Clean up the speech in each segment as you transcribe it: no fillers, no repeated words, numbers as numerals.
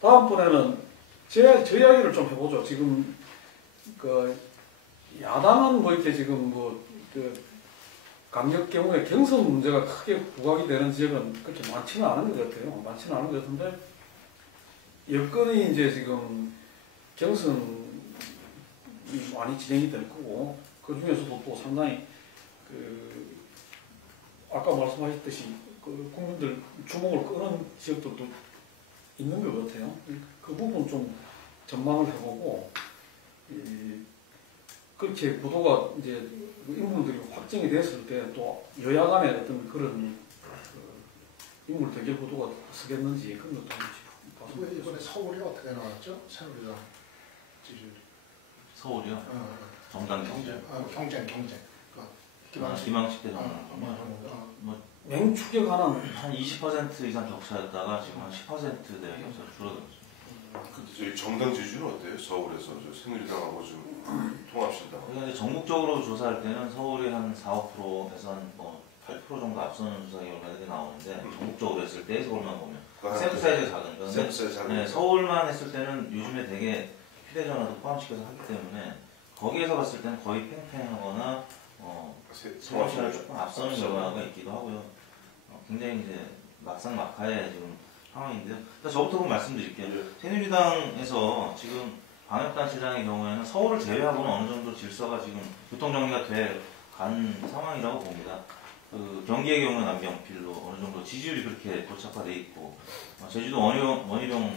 다음번에는 저 이야기를 좀 해보죠. 지금 그 야당은 뭐 이렇게 지금 그 강력 경우에 경선 문제가 크게 부각이 되는 지역은 그렇게 많지는 않은 것 같아요. 많지는 않은 것 같은데 여건이 이제 지금 경선이 많이 진행이 될 거고 그 중에서도 또 상당히 그 아까 말씀하셨듯이 그 국민들 주목을 끄는 지역들도 있는 것 같아요. 그 부분 좀 전망을 해보고 그렇게 구도가 이제 인물들이 확정이 됐을 때 또 여야 간의 어떤 그런 인물 대결 구도가 쓰겠는지 그런 것도 한번 이번에 서울이 어떻게 나왔죠? 새누리당 지지율. 서울이요? 정당 경쟁. 기망식 대 맹축에 관한 한 20% 이상 격차였다가 지금 한 10%대 격차로 줄어들었죠. 근데 저희 정당 지지율은 어때요? 서울에서 저 새누리당하고 좀 통합신당. 그러니까 전국적으로 조사할 때는 서울이 한 4~5%에서 한 뭐 8% 정도 앞서는 조사 결과들이 나오는데 전국적으로 했을 때 서울만 보면 샘플 사이즈가 작은. 샘플 사이즈 작은. 네, 서울만 했을 때는 요즘에 되게 휴대전화도 포함시켜서 하기 때문에 거기에서 봤을 때는 거의 팽팽하거나 서울시를 조금 앞서는 결과가 있기도 하고요. 굉장히 이제 막상 막하의 지금 상황인데요. 일단 저부터 한번 말씀드릴게요. 새누리당에서 지금 방역단체장의 경우에는 서울을 제외하고는 어느 정도 질서가 지금 교통정리가 돼 간 상황이라고 봅니다. 그 경기의 경우는 남경필로 어느 정도 지지율이 그렇게 고착화돼 있고 제주도 원희룡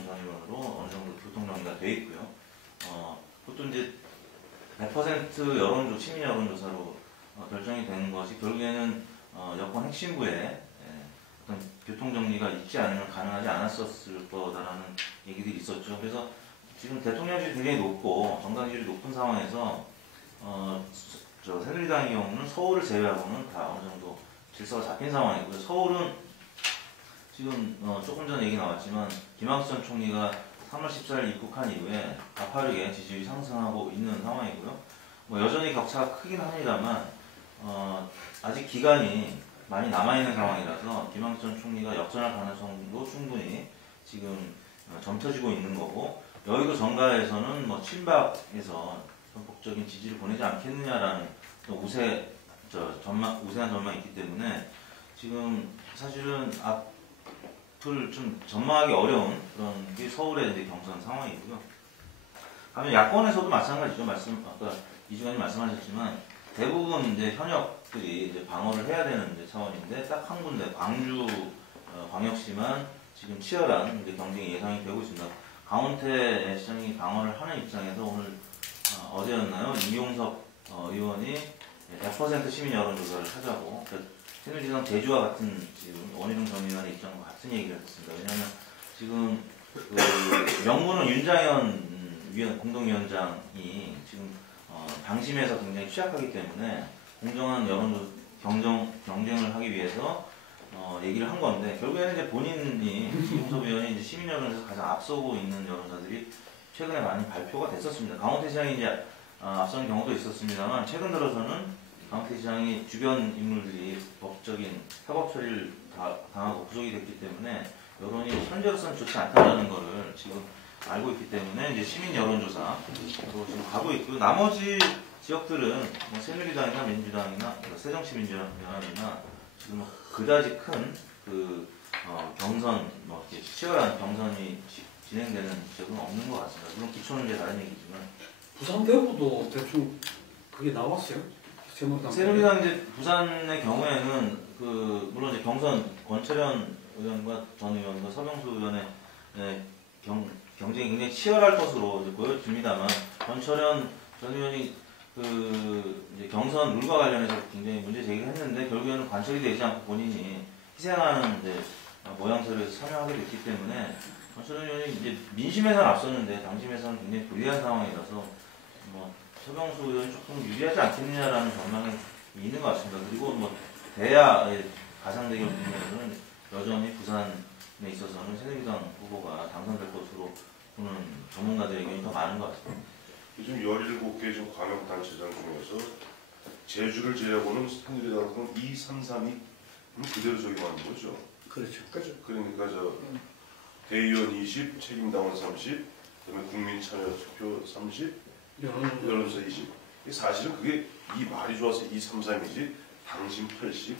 전 의원으로 어느 정도 교통정리가 돼 있고요. 그것도 이제 100% 시민 여론조사로 결정이 된 것이 결국에는 여권 핵심부에 어떤 교통정리가 있지 않으면 가능하지 않았었을 거다라는 얘기들이 있었죠. 그래서 지금 대통령실이 굉장히 높고 정당실이 높은 상황에서 새누리당의 경우는 서울을 제외하고는 다 어느 정도 질서가 잡힌 상황이고요. 서울은 지금 조금 전에 얘기 나왔지만 김학수 전 총리가 3월 14일 입국한 이후에 가파르게 지지율이 상승하고 있는 상황이고요. 여전히 격차가 크긴 합니다만 아직 기간이 많이 남아있는 상황이라서 김학수 전 총리가 역전할 가능성도 충분히 지금 점쳐지고 있는 거고 여의도 정가에서는 친박에서 전폭적인 지지를 보내지 않겠느냐라는 우세한 전망이 있기 때문에 지금 사실은 앞을 좀 전망하기 어려운 그런 게 서울의 이제 경선 상황이고요. 다음에 야권에서도 마찬가지죠. 아까 이주관님 말씀하셨지만 대부분 이제 현역들이 이제 방어를 해야 되는 이제 차원인데 딱 한 군데 광주 광역시만 지금 치열한 이제 경쟁이 예상이 되고 있습니다. 강원태 시장이 방어를 하는 입장에서 오늘 어제였나요? 이용섭 의원이 100% 시민 여론조사를 하자고 새누리당 제주와 같은 지금 원희룡 전 의원의 입장과 같은 얘기를 했습니다. 왜냐하면 지금 명분은 윤장현 공동위원장이 지금 방심해서 굉장히 취약하기 때문에 공정한 경쟁을 하기 위해서 얘기를 한 건데 결국에는 이제 본인이 이용섭 의원이 이제 시민 여론에서 가장 앞서고 있는 여론사들이 최근에 많이 발표가 됐었습니다. 강원태 시장이 이제 앞선 경우도 있었습니다만 최근 들어서는 강원태 시장이 주변 인물들이 법적인 사법 처리를 당하고 구속이 됐기 때문에 여론이 현재로서는 좋지 않다는 것을 지금 알고 있기 때문에 이제 시민 여론조사로 지금 가고 있고요. 나머지 지역들은 새누리당이나 민주당이나 새정치민주연합이나 지금 그다지 큰 경선 이렇게 치열한 경선이 진행되는 지역은 없는 것 같습니다. 물론 기초는 이제 다른 얘기지만 부산 대구도 대충 그게 나왔어요. 새누리당 이제 부산의 경우에는 물론 이제 경선 권철현 의원과 전 의원과 서명수 의원의 경쟁이 굉장히 치열할 것으로 보여집니다만 권철현 전 의원이 이제 경선 룰과 관련해서 굉장히 문제 제기를 했는데 결국에는 관철이 되지 않고 본인이 희생하는 이제 모양새를 참여하게 됐기 때문에 권철현 의원이 이제 민심에서는 앞섰는데 당심에서는 굉장히 불리한 상황이라서 서명수 의원이 조금 유리하지 않겠느냐라는 전망이 있는 것 같습니다. 그리고 대야의 가상대결 중에서는 여전히 부산에 있어서는 새누리당 후보가 당선될 것으로 보는 전문가들의 의견이 더 많은 것 같습니다. 요즘 17개 좀 광역단체장 중에서 제주를 제외하고는 새누리당은 2, 3, 3이 그대로 적용하는 거죠. 그렇죠. 그러니까 대의원 20, 책임당원 30, 그다음에 국민참여투표 30, 여론조사 20. 사실은 그게 이 말이 좋아서 2, 3, 3이지 당신 80,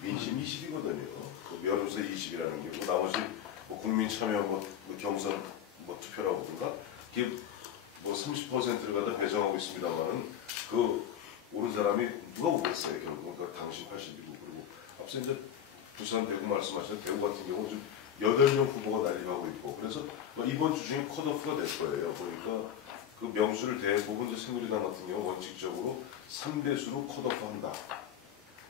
민심 20이거든요. 그 여론조사 20이라는 게 뭐 나머지 뭐 국민참여 뭐 경선 뭐 투표라고 그런가 이게 뭐 30%를 갖다 배정하고 있습니다만은 그 오른 사람이 누가 오겠어요 결국 그 당신 80이고 그리고 앞서 이제 부산 대구 말씀하신 대구 같은 경우는 좀 8명 후보가 난립하고 있고 그래서 뭐 이번 주 중에 컷오프가 될 거예요. 보니까 그 명수를 대부분 이제 새누리당 같은 경우 원칙적으로 3배수로 컷오프한다.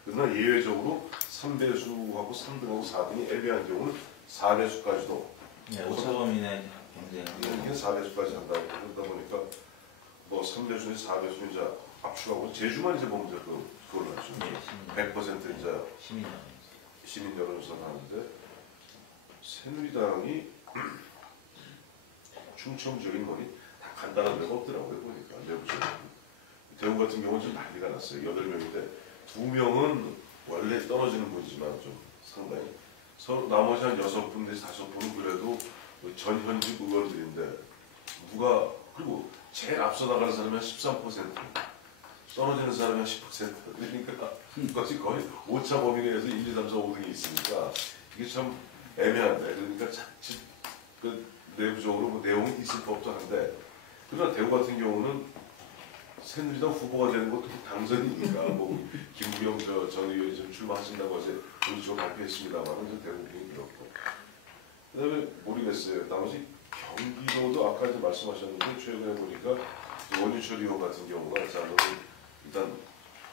그러나 예외적으로 3배수하고 3등하고 4등이 애매한 경우는 4배수까지도 네, 오차범위내 경쟁. 이게 4배수까지 한다고 그러다 보니까 뭐 3배수는 4배수는 이제 압축하고 제주만 이제 보면 이제 그걸로 하죠. 네, 100% 이제 시민 여론조사를 하는데 새누리당이 충청 지역인 거니 다 간단한 데가 없더라고요. 보니까 내부적으로. 대구 같은 경우는 좀 난리가 났어요. 8명인데 2명은 원래 떨어지는 분이지만 좀 상당히 서로 나머지 한 6분 내지 5분은 그래도 전현직 의원들인데 누가 그리고 제일 앞서 나가는 사람이 한 13%, 떨어지는 사람이 한 10%. 그러니까 그것이 거의 오차 범위 내에서 1, 2, 3, 4, 5등이 있으니까 이게 참 애매한데 그러니까 자칫 그 내부적으로 뭐 내용이 있을 법도 한데 그러나 대구 같은 경우는 새누리당 후보가 되는 것도 당선이니까 뭐 김부영 전 의원이 좀 출마하신다고 어제 공식적으로 발표했습니다만은 좀 대부분이 그렇고 그다음에 모르겠어요. 나머지 경기도도 아까 이제 말씀하셨는데 최근에 보니까 원유철 의원 같은 경우가 자 너는 일단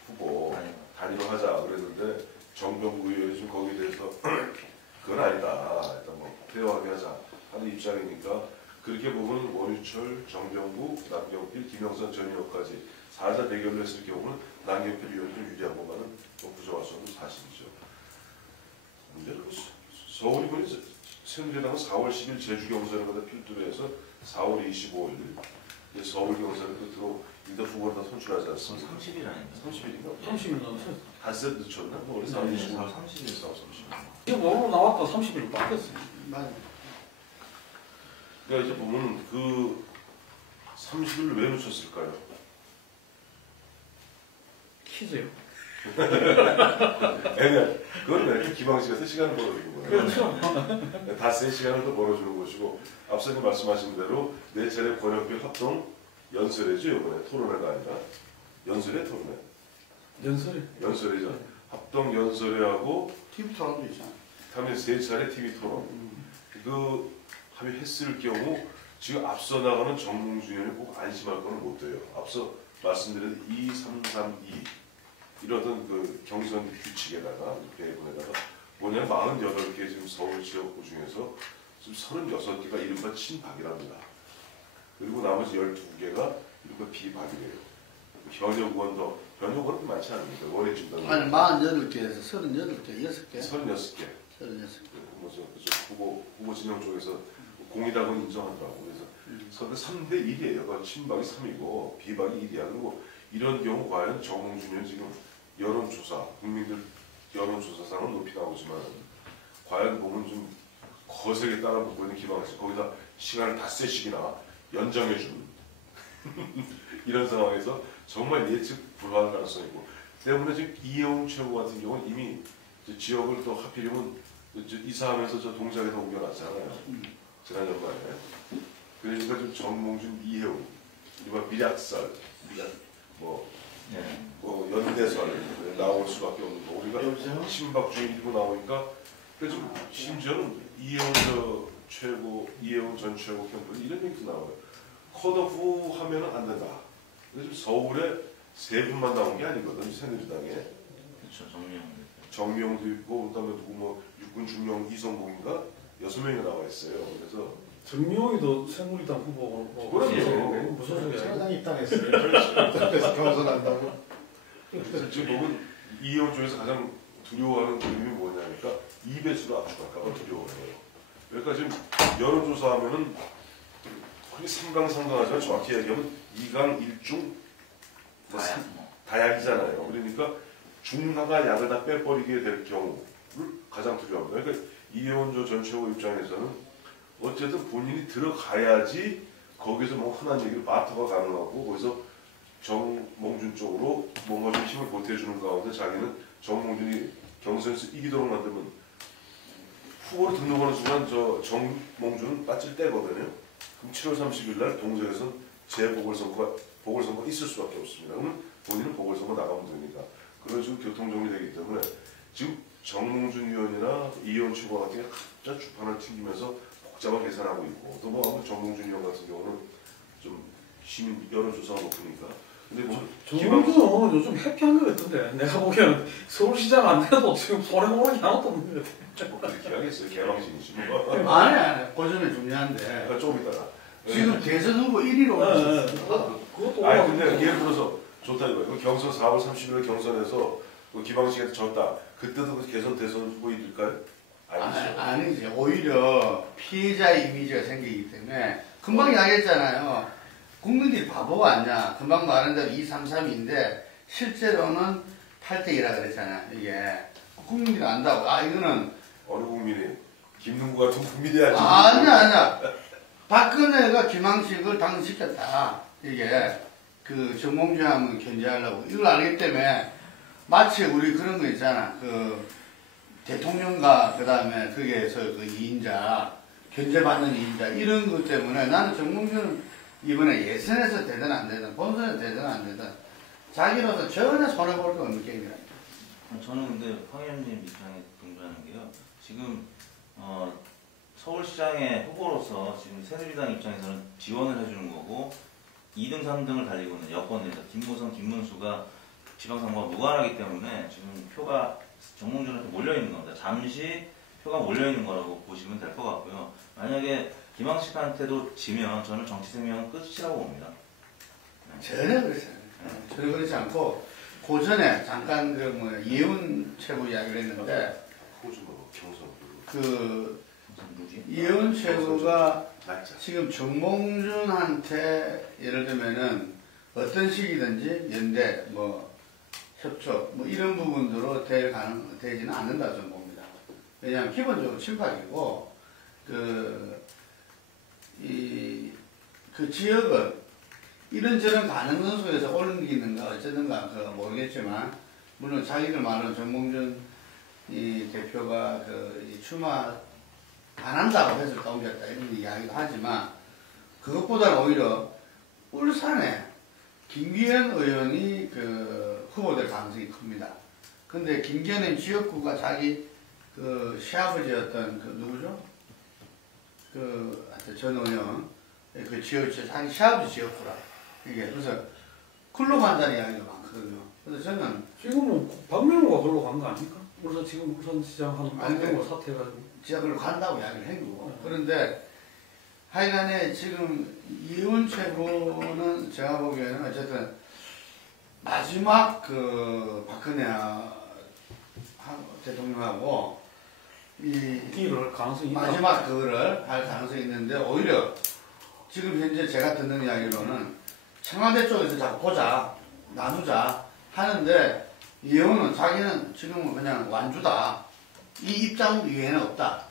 후보 단일화 하자 그랬는데 정병구 의원이 좀 거기에 대해서 그건 아니다. 일단 뭐 대화하게 하자 하는 입장이니까 그렇게 보면 원유철, 정병구, 남경필, 김영선 전 의원까지 4자 대결을 했을 경우는 남경필 의원이 좀 유리한 것만은 뭐 부정할 수 없는 사실이죠. 문제는 서울이 보니 새누리당은 4월 10일 제주 경선을 갖다 필두로 해서 4월 25일 서울 경선을 끝으로 일단 후보를 다 선출하지 않습니까? 30일 아닌가? 30일인가? 30일 남았어요. 닷새 늦췄나? 뭐 원래 4월 25일, 30일. 4월 30일. 이게 뭐로 나왔다 30일 바뀌었어요. 그러니까 이제 보면 그 30일을 왜 놓쳤을까요? 퀴즈요. 그건 왜 기방식에서 시간을 벌어주는 거예요. 그렇죠. 닷새 시간을 또 벌어주는 것이고 앞서 말씀하신 대로 내 차례 권역별 합동 연설회죠. 이번에 토론회가 아니라 연설회 토론회. 연설회죠. 합동 연설회하고 TV 토론도 있잖아. 다음에 3차례 TV 토론. 그 합의했을 경우 지금 앞서 나가는 정몽준 의원이 꼭 안심할 거는 못 돼요. 앞서 말씀드린 2, 3, 3, 2 이러던 그 경선 규칙에다가 계획에다가 뭐냐 48개 지금 서울 지역구 중에서 지금 36개가 이른바 친박이랍니다. 그리고 나머지 12개가 이른바 비박이래요. 현역 의원도 현역 의원은 많지 않습니다. 원외 진단. 아니 48개에서 38개, 6개. 36개. 36개. 뭐죠? 후보 진영 쪽에서 공이라고는 인정하더라고. 그래서 서로 3대 1이에요. 그러니까 친박이 3이고 비박이 1이야. 그리고 이런 경우 과연 정몽준 의원 지금 여론조사, 국민들 여론조사상은 높이 나오지만 과연 보면 좀 거세게 따라붙고 있는 기방에서 거기다 시간을 닷새씩이나 연장해준 이런 상황에서 정말 예측 불가할 가능성이 있고 때문에 지금 이혜웅 최고 같은 경우는 이미 지역을 또 하필이면 이사하면서 저 동작에다 옮겨놨잖아요. 지난 연말에. 그러니까 좀 정몽준, 이혜웅, 이번 미략설, 뭐 연대설 나올 수밖에 없는 거. 우리가 친박 중에 일부 나오니까 그래서 심지어는 이혜웅 전 최고 캠프 이런 얘기도 나와요. 컷오프 하면은 안 된다. 근데 지금 서울에 3분만 나온 게 아니거든. 새누리당에. 그렇죠. 정명도 있고 그다음에 누구 뭐 육군 중령 이성봉인가 6명이 나와 있어요. 그래서 정명이도 새누리당 후보고 그럼요. 무슨 소리야? 새누리당 입당했어요. 입당해서 경선한다고. 그래서 지금 보면 이혜원 쪽에서 가장 두려워하는 그림이 뭐냐니까 2배수로 압축할까봐 두려워해요. 그러니까 지금 여론조사하면은 거의 3강상강하지만 정확히 얘기하면 2강 1중 다약이잖아요. 그러니까 중하가 약을 다 빼버리게 될 경우를 가장 두려워합니다. 그러니까 이혜원 전 최고 입장에서는 어쨌든 본인이 들어가야지 거기서 뭐 흔한 얘기로 마터가 가능하고 거기서 정몽준 쪽으로 뭔가 좀 힘을 보태주는 가운데 자기는 정몽준이 경선에서 이기도록 만들면 후보로 등록하는 순간 저 정몽준은 빠질 때거든요. 그럼 7월 30일 날 동작에서 재보궐선거 있을 수밖에 없습니다. 그러면 본인은 보궐선거 나가면 되니까 그런 식으로 교통정리되기 때문에 지금 정몽준 의원이나 이의원 최고 같은 게 각자 주판을 튕기면서 복잡한 계산하고 있고 또 뭐 정몽준 의원 같은 경우는 좀 시민 여론조사가 높으니까 근데 뭐 정몽준은 요즘 해피한 것 같던데 내가 보기에는 서울시장 안 돼도 지금 손해보는 게 하나도 없는 것 같아. 그렇게 하겠어요. 개망신이지 뭐. 아니, 그 점이 중요한데. 조금 이따가. 지금 대선 후보 1위로 올랐어요. 그것도 아니 근데 예를 들어서 좋다 이거예요. 경선 4월 30일 경선에서 그 기방식한테 졌다. 그때도 그 대선 후보일까요? 아니죠. 아니지. 오히려 피해자의 이미지가 생기기 때문에 금방 이야기했잖아요. 국민들이 바보가 아니야. 금방 말한 대로 2, 3, 3인데 실제로는 8대2라 그랬잖아요. 이게 국민들이 안다고. 이거는 어느 국민이 김능구 같은 국민이 아니지. 아니야. 박근혜가 김항식을 당선시켰다. 이게 그 정몽준 하면 견제하려고 이걸 알기 때문에 마치 우리 그런 거 있잖아. 그 대통령과 그 다음에 거기에서 그 2인자 견제받는 2인자 이런 것 때문에 나는 정몽준은 이번에 예선에서 되든 안 되든 본선에서 되든 안 되든 자기로서 전혀 손해볼 게 없는 게임이라. 저는 근데 황 의원님 입장에 동조하는 게요. 지금 서울시장의 후보로서 지금 새누리당 입장에서는 지원을 해주는 거고 2등, 3등을 달리고 있는 여권에서 김무성, 김문수가 지방선거와 무관하기 때문에 지금 표가 정몽준한테 몰려있는 겁니다. 잠시 표가 몰려있는 거라고 보시면 될 것 같고요. 만약에 김항식한테도 지면 저는 정치 생명은 끝이라고 봅니다. 전혀 그렇지 않아요. 전혀 그렇지 않고 그 전에 잠깐 그 뭐 이혜훈 최고 이야기를 했는데 호주 뭐 경선 그 누구지? 이혜훈 최고가 날짜. 지금 정몽준한테 예를 들면은 어떤 식이든지 연대 뭐 협조 뭐 이런 부분으로 되지는 않는다 저는 봅니다. 왜냐하면 기본적으로 친박이고 그 지역은 이런저런 가능성 속에서 옮기는가 어쩌든가 모르겠지만 물론 자기들 말은 정몽준 이 대표가 이 출마 안 한다고 해서 옮겼다 이런 이야기도 하지만 그것보다는 오히려 울산에 김기현 의원이 후보될 가능성이 큽니다. 근데 김기현의 지역구가 자기 시아버지였던 누구죠? 하여튼 전 의원 자기 시아버지 지역구라 이게 그래서 글로 간다는 이야기가 많거든요. 그래서 저는 지금은 박명호가 걸로 간 거 아닙니까? 그래서 지금 울산시장 한 아니, 박명호 사퇴해가지고 지역으로 간다고 이야기를 한 거고. 그런데 하여간에 지금 이훈 최고는 제가 보기에는 어쨌든 마지막 박근혜 대통령하고 끼를 가능성이 있다. 마지막 그거를 할 가능성이 있는데 오히려 지금 현재 제가 듣는 이야기로는 청와대 쪽에서 자꾸 보자 나누자 하는데 이혜원은 자기는 지금은 그냥 완주다 이 입장 이외에는 없다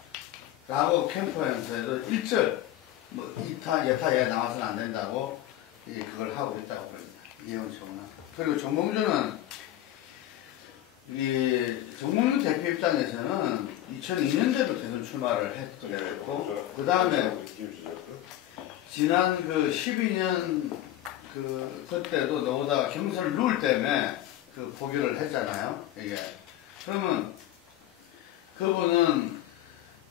라고 캠프에서도 일절 뭐 이타 여타 에 나와서는 안 된다고 그걸 하고 있다고 그럽니다. 이혜원 최고는. 그리고 정몽준은 정몽준 대표 입장에서는 2002년대도 대선 출마를 했고 그 다음에 지난 12년 그때도 너보다 경선 룰 때문에 포기를 했잖아요. 이게 그러면 그분은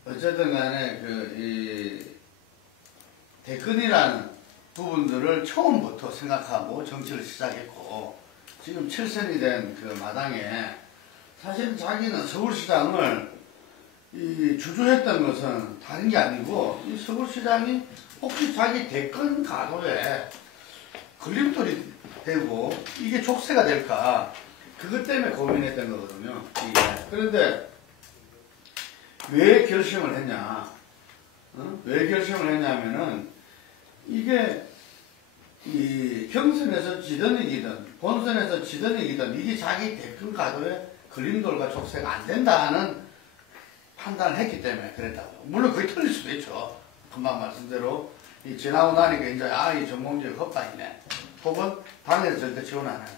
어쨌든 간에 대권이라는 부분들을 처음부터 생각하고 정치를 시작했고 지금 7선이 된 마당에 사실 자기는 서울시장을 주저했던 것은 다른 게 아니고 이 서울시장이 혹시 자기 대권 가도에 걸림돌이 되고 이게 족쇄가 될까 그것 때문에 고민했던 거거든요. 그런데 왜 결심을 했냐? 왜 결심을 했냐면은 이게 경선에서 지든 이기든 본선에서 지든 이기든 이게 자기 대권 가도에 걸림돌과 족쇄가 안 된다는 판단을 했기 때문에 그랬다고. 물론 그게 틀릴 수도 있죠. 금방 말씀대로 이 지나고 나니까 이제 이 정몽주의 헛바이네. 혹은 당에서 절대 지원 안 하네.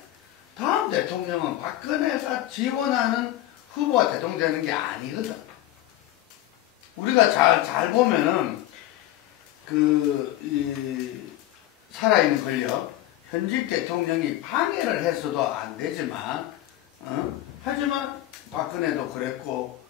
다음 대통령은 박근혜가 지원하는 후보가 대통령 되는 게 아니거든. 우리가 잘 보면은 살아있는 권력, 현직 대통령이 방해를 했어도 안 되지만, 하지만 박근혜도 그랬고,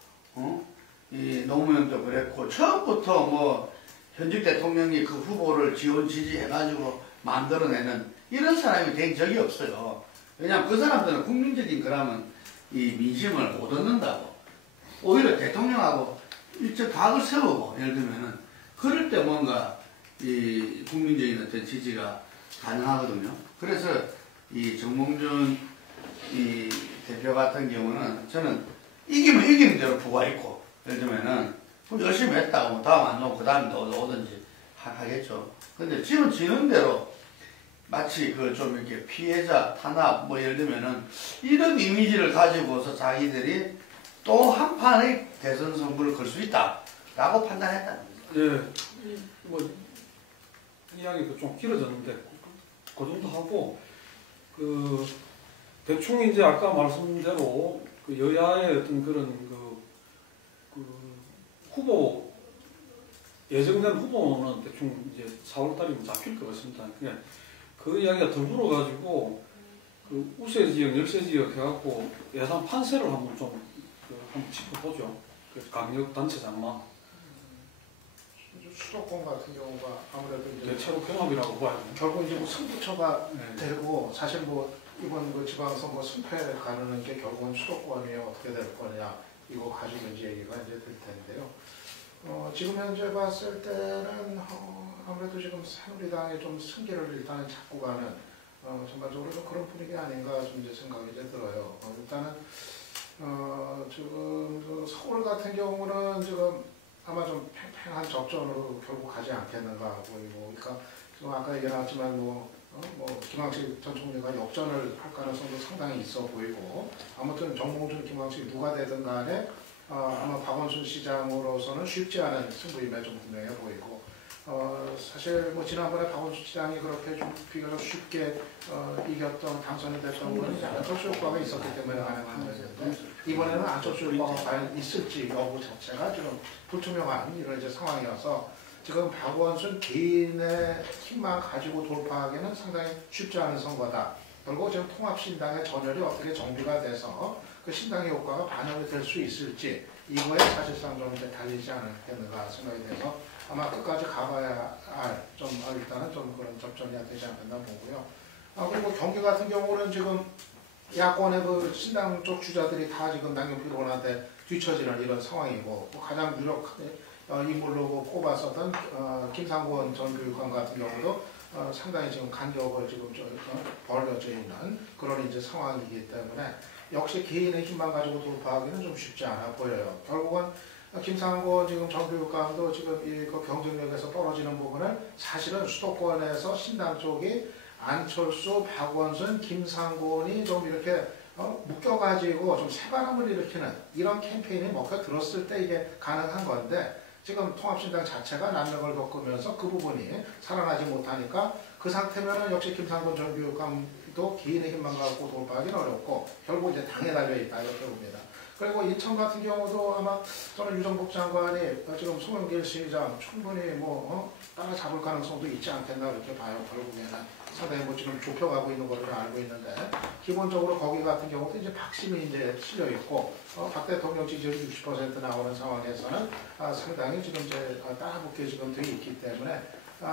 이 노무현도 그랬고, 처음부터 뭐 현직 대통령이 그 후보를 지원 지지해가지고 만들어내는 이런 사람이 된 적이 없어요. 왜냐하면 그 사람들은 국민적인 그러면 이 민심을 못 얻는다고. 오히려 대통령하고 일정 각을 세우고, 예를 들면은, 그럴 때 뭔가 이 국민적인 어떤 지지가 가능하거든요. 그래서 이 정몽준 이 대표 같은 경우는 저는 이기면 이기는 대로 부가 있고, 예를 들면은 열심히 했다고 다음 안 오고 그 다음에 오든지 하겠죠. 근데 지금 지는 대로 마치 그 좀 이렇게 피해자 탄압 뭐 예를 들면은 이런 이미지를 가지고서 자기들이 또 한 판의 대선 선거를 걸 수 있다라고 판단했다는 거죠. 예, 뭐 이야기도 좀 길어졌는데 그 정도 하고 대충 이제 아까 말씀대로 그 여야의 어떤 그런 그 후보 예정된 후보는 대충 이제 4월달이면 잡힐 것 같습니다. 그냥 그 이야기가 덜 불어가지고 그 우세 지역, 열세 지역 해갖고 예산 판세를 한번 좀 한번 짚어보죠. 그 강력 단체장만. 수도권 같은 경우가 아무래도 이제 대체로 경합이라고 봐요. 결국 이제 뭐 승부처가 네. 되고 사실 뭐 이번 그 지방선거 승패를 가르는 게 결국은 수도권이 어떻게 될 거냐 이거 가지고 이제 얘기가 이제 될 텐데요. 지금 현재 봤을 때는 아무래도 지금 새누리당의 좀 승기를 일단은 잡고 가는 전반적으로 좀 그런 분위기 아닌가 좀 이제 생각이 이제 들어요. 일단은 지금 그 서울 같은 경우는 지금 아마 좀 팽팽한 접전으로 결국 가지 않겠는가 보이고, 그러니까 지금 아까 얘기 나왔지만 뭐 김황식 전 총리가 역전을 할 가능성도 상당히 있어 보이고, 아무튼 정몽준, 김황식 누가 되든 간에 아마 박원순 시장으로서는 쉽지 않은 승부임에 좀 분명해 보이고, 사실 뭐 지난번에 박원순 시장이 그렇게 좀 비교적 쉽게 이겼던 당선이 됐던 거는 안철수 효과가 있었기 때문에 가능한 거였는데, 이번에는 안철수 효과가 과연 있을지 여부 자체가 지금 불투명한 이런 이제 상황이어서 지금 박원순 개인의 힘만 가지고 돌파하기는 상당히 쉽지 않은 선거다. 그리고 지금 통합신당의 전열이 어떻게 정비가 돼서 그 신당의 효과가 반영이 될 수 있을지 이거에 사실상 좀 이제 달리지 않겠는가 생각이 돼서 아마 끝까지 가봐야 할 일단은 좀 그런 접전이 되지 않겠나 보고요. 그리고 경기 같은 경우는 지금 야권의 그 신당 쪽 주자들이 다 지금 남경필 의원한테 뒤처지는 이런 상황이고, 가장 유력한 인물로 꼽았었던 김상곤 전 교육감 같은 경우도 상당히 지금 간격을 지금 벌어져 있는 그런 이제 상황이기 때문에 역시 개인의 힘만 가지고 돌파하기는 좀 쉽지 않아 보여요. 결국은 김상곤 지금 전 교육감도 지금 그 경쟁력에서 떨어지는 부분을 사실은 수도권에서 신당 쪽이 안철수, 박원순, 김상곤이 좀 이렇게 묶여가지고 좀 새바람을 일으키는 이런 캠페인이 먹혀 들었을 때 이게 가능한 건데, 지금 통합신당 자체가 난력을 겪으면서 그 부분이 살아나지 못하니까 그 상태면은 역시 김상곤 전 교육감도 개인의 힘만 갖고 돌파하기는 어렵고 결국 이제 당에 달려있다 이렇게 봅니다. 그리고 인천 같은 경우도 아마 저는 유정복 장관이 지금 송영길 시장 충분히 따라잡을 가능성도 있지 않겠나 이렇게 봐요. 결국에는 상당히 지금 좁혀가고 있는 걸로 알고 있는데, 기본적으로 거기 같은 경우도 이제 박심이 이제 실려 있고 박 대통령 지지율이 60% 나오는 상황에서는 상당히 지금 이제 따라붙게 지금 돼 있기 때문에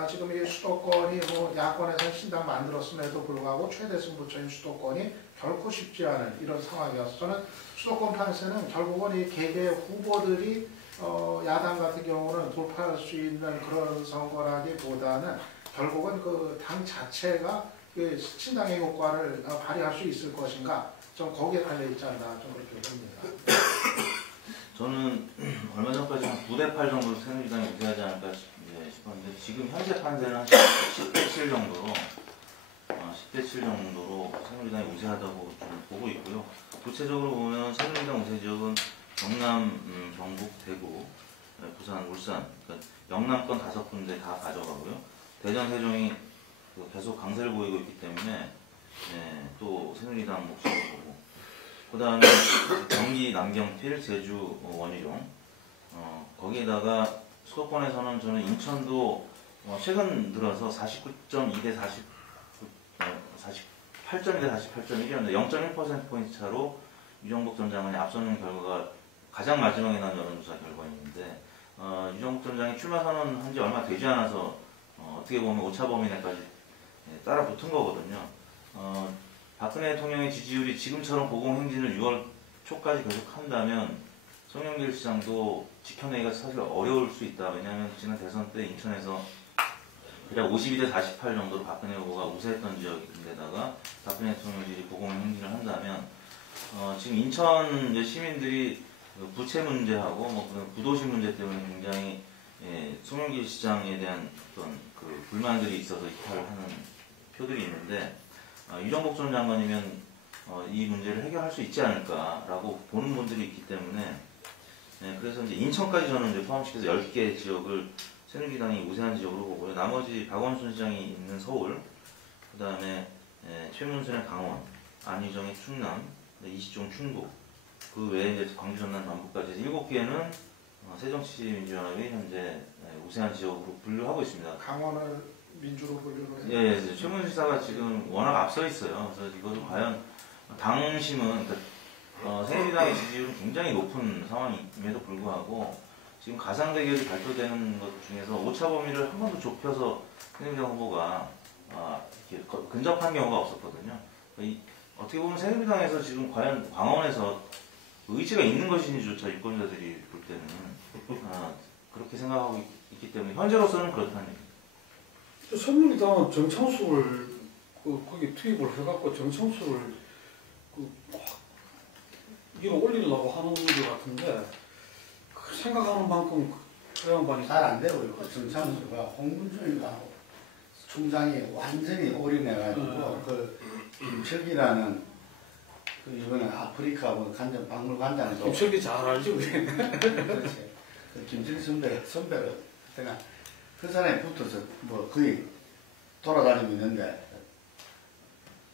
지금 이 수도권이 야권에서 신당 만들었음에도 불구하고 최대 승부처인 수도권이 결코 쉽지 않은 이런 상황이어서 저는 수도권 판세는 결국은 이 개개 후보들이 야당 같은 경우는 돌파할 수 있는 그런 선거라기보다는 결국은 그 당 자체가 그 신당의 효과를 발휘할 수 있을 것인가, 좀 거기에 달려있지 않나 좀 그렇게 봅니다. 저는 얼마 전까지 한 9대8 정도로 새누리당이 우세하지 않을까 싶었는데, 지금 현재 판세는 한 10대 7 정도로 10대 7 정도로 새누리당이 우세하다고 좀 보고 있고요. 구체적으로 보면 새누리당 우세 지역은 경남, 경북, 대구, 부산, 울산, 그러니까 영남권 5군데 다 가져가고요. 대전, 세종이 계속 강세를 보이고 있기 때문에 또 새누리당 몫을 보고, 그 다음에 경기 남경필, 제주 원희룡, 거기에다가 수도권에서는 저는 인천도 최근 들어서 49.2 대 48.2 대 48.1이었는데 0.1%포인트 차로 유정복 전 장관이 앞서는 결과가 가장 마지막에 난 여론조사 결과였는데, 유정복 전 장이 출마 선언한 지 얼마 되지 않아서 어떻게 보면 오차 범위 내까지 따라 붙은 거거든요. 박근혜 대통령의 지지율이 지금처럼 고공행진을 6월 초까지 계속한다면 송영길 시장도 지켜내기가 사실 어려울 수 있다. 왜냐하면 지난 대선 때 인천에서 대략 52대 48 정도로 박근혜 후보가 우세했던 지역인데다가 박근혜 대통령 지지 고공행진을 한다면 지금 인천 이제 시민들이 부채 문제하고 뭐 그런 구도시 문제 때문에 굉장히 송영길 시장에 대한 어떤 그 불만들이 있어서 이탈을 하는 표들이 있는데, 유정복 전 장관이면 이 문제를 해결할 수 있지 않을까라고 보는 분들이 있기 때문에, 그래서 이제 인천까지 저는 이제 포함시켜서 10개 지역을 새누리당이 우세한 지역으로 보고요. 나머지 박원순 시장이 있는 서울, 그 다음에 최문순의 강원, 안희정의 충남, 이시종 충북, 그 외에 이제 광주, 전남, 남부까지 7개는 새정치민주연합이 현재 우세한 지역으로 분류하고 있습니다. 강원을 민주로 분류를 해요. 예, 최문순 시사가 지금 워낙 앞서 있어요. 그래서 이것도 과연 당심은, 그러니까 새누리당의 지지율은 굉장히 높은 상황임에도 불구하고 지금 가상 대결이 발표되는 것 중에서 오차 범위를 한 번도 좁혀서 새누리당 후보가 이렇게 근접한 경우가 없었거든요. 어떻게 보면 새누리당에서 지금 과연 광원에서 의지가 있는 것인지조차 유권자들이 볼 때는 그렇게 생각하고 있기 때문에 현재로서는 그렇다는 얘기죠. 새누리당은 정창수를 거기 투입을 해갖고 정창수를 위로 올리려고 하는 것 같은데, 생각하는 만큼 그 양반이 잘 안 되고요. 정창수가 홍문종인가 총장이 완전히 올인해가지고 그 김철기라는 그 이번에 아프리카 뭐 간장 박물관장도 김철기 잘 알지 우리. 그렇지. 그 김철기 선배가 그때가 그 사람이 붙어서 뭐 거의 돌아다니고 있는데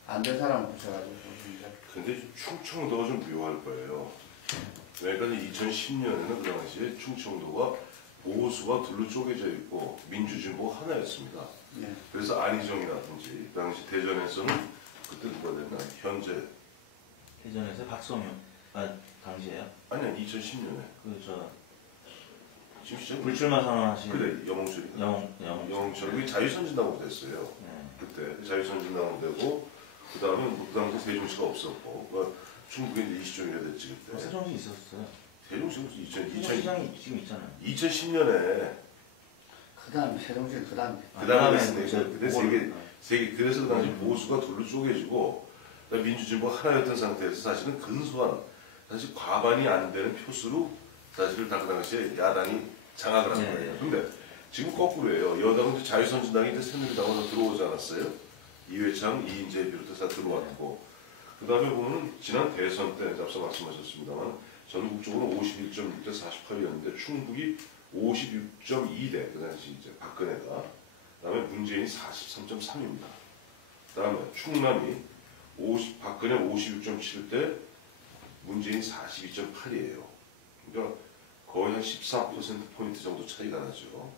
안 된 사람 붙여가지고 이제 근데 충청도가 좀 묘할 거예요. 그러니까 2010년에는 그 당시에 충청도가 보수가 둘로 쪼개져 있고 민주진보 하나였습니다. 예. 그래서 안희정이라든지 그 당시 대전에서는 그때 누가 됐나? 현재 대전에서 박성윤 당시에요? 아니야 2010년에 지금 시작 불출마 선언하신 그래 영웅철이 영웅철 그게 자유선진당으로 됐어요. 그때 자유선진당으로 되고 그 다음에 그 당시 세종시가 없었고 그러니까 충북에 이제 이시종이라 됐지 그때. 세종시 있었어요. 세종시 시장이 지금 있잖아요. 2010년에 그 다음에 세종시 그 다음에 그다음에 그때 세계 그래서 그 당시 보수가 둘로 쪼개지고 민주진보 하나였던 상태에서 사실은 근소한 사실 과반이 안 되는 표수로 사실 그 당시에 야당이 장악을 한 거예요. 근데 지금 거꾸로예요. 여당은 자유선진당이 이제 새누리당으로 들어오지 않았어요. 이회창, 이인재 비롯해서 들어왔고 그 다음에 보면은 지난 대선 때 앞서 말씀하셨습니다만 전국적으로 51.6대 48이었는데 충북이 56.2대 그 당시 이제 박근혜가 그다음에 문재인이 43.3입니다. 그다음에 충남이 박근혜 56.7대 문재인 42.8이에요. 그러니까 거의 한 14%포인트 정도 차이가 나죠.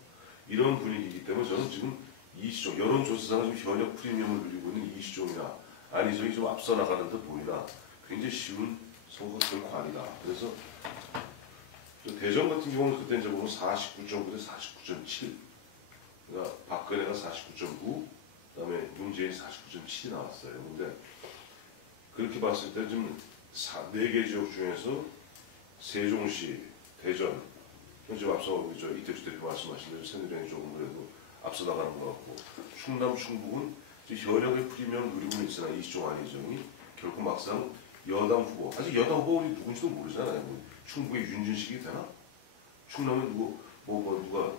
이런 분위기이기 때문에 저는 지금 이시종 여론조사상은 지금 현역 프리미엄을 누리고 있는 이시종이나 안희정이 좀 앞서 나가는 듯 보이나 굉장히 쉬운 선거 결코 아니다. 그래서 대전 같은 경우는 그때 이제 보면 49.9대 49.7. 그러니까 박근혜가 49.9, 그다음에 문재인이 49.7이 나왔어요. 근데 그렇게 봤을 때 지금 4개 지역 중에서 세종시, 대전, 현재 앞서 이택수 대표 말씀하신 대로 새누리당이 조금 그래도 앞서 나가는 것 같고 충남, 충북은 현역의 프리미엄을 누리고 있으나 이시종 안희정이 결코 막상 여당 후보, 아직 여당 후보가 누군지도 모르잖아요. 충북의 윤준식이 되나? 충남에 누가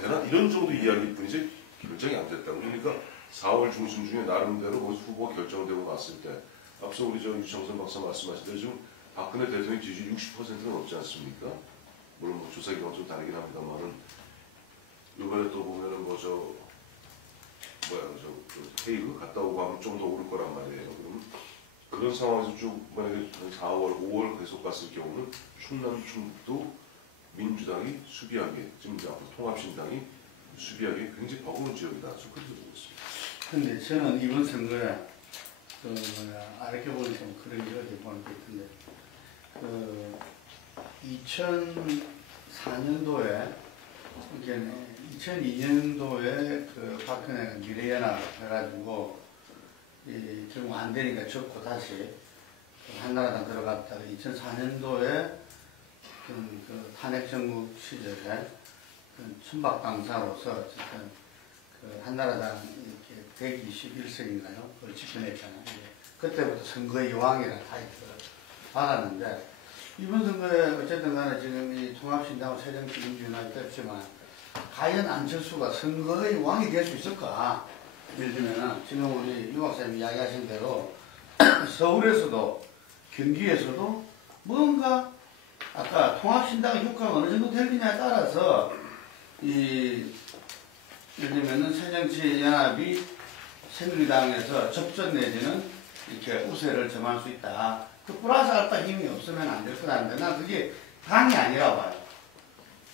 되나? 이런 정도 이야기일 뿐이지 결정이 안 됐다고. 그러니까 4월 중순 중에 나름대로 후보가 결정되고 봤을 때 앞서 우리 유청선 박사 말씀하신 대로 지금 박근혜 대통령 지지율 60%가 넘지 않습니까? 물론 뭐 조사 기간 좀 다르긴 합니다만은 이번에 또 보면은 헤이그 갔다 오고 하면 좀 더 오를 거란 말이에요. 그럼 그런 상황에서 쭉 만약에 한 4월, 5월 계속 갔을 경우는 충남, 충북도 민주당이 수비하기에 지금 이제 앞으로 통합신당이 수비하기에 굉장히 버거운 지역이다. 좀 그렇게 보고 있습니다. 근데 저는 이번 선거에 알게 보니 좀 그런 게 어디 보는 게 있던데 2004년도에 2002년도에 그 박근혜가 미래연합 해가지고 결국 안 되니까 접고 다시 한나라당 들어갔다가 2004년도에 그 탄핵 정국 시절에 천박당사로서 어쨌든 그 한나라당 이렇게 121석인가요? 그걸 지켜냈잖아요. 그때부터 선거의 여왕이라는 타이틀을 받았는데 이번 선거에 어쨌든 간에 지금 이 통합신당하고 새정치민주연합이 됐지만 과연 안철수가 선거의 왕이 될 수 있을까? 예를 들면 지금 우리 유 박사님이 이야기하신 대로 서울에서도 경기에서도 뭔가 아까 통합신당의 효과가 어느 정도 되느냐에 따라서 예를 들면은 새정치연합이 새누리당에서 접전 내지는 이렇게 우세를 점할 수 있다. 그 플러스 알파 힘이 없으면 안 될 거라는데 난 그게 당이 아니라고 봐요.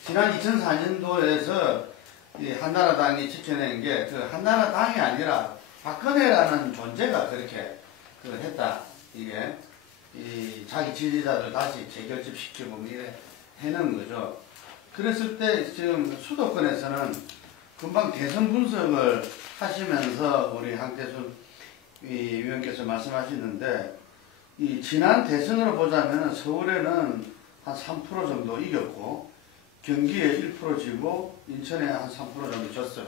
지난 2004년도에서 이 한나라당이 지켜낸 게 그 한나라당이 아니라 박근혜라는 존재가 그렇게 했다. 이게 이 자기 지지자들 다시 재결집시키고 이래 해놓은 거죠. 그랬을 때 지금 수도권에서는 금방 대선 분석을 하시면서 우리 한태순 위원께서 말씀하시는데 이 지난 대선으로 보자면 서울에는 한 3% 정도 이겼고 경기에 1% 지고 인천에 한 3% 정도 졌어요.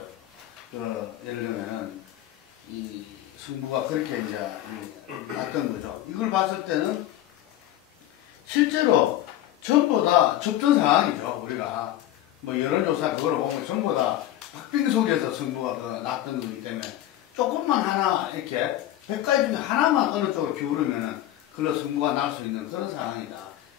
예를 들면은 이 승부가 그렇게 이제 났던 거죠. 이걸 봤을 때는 실제로 전부 다 접전 상황이죠. 우리가 뭐 여론조사 그걸 보면 전부 다 박빙 속에서 승부가 더 났던 거기 때문에 조금만 하나 이렇게 100가지 중에 하나만 어느 쪽으로 기울으면은 그걸로 승부가 날 수 있는 그런 상황이다.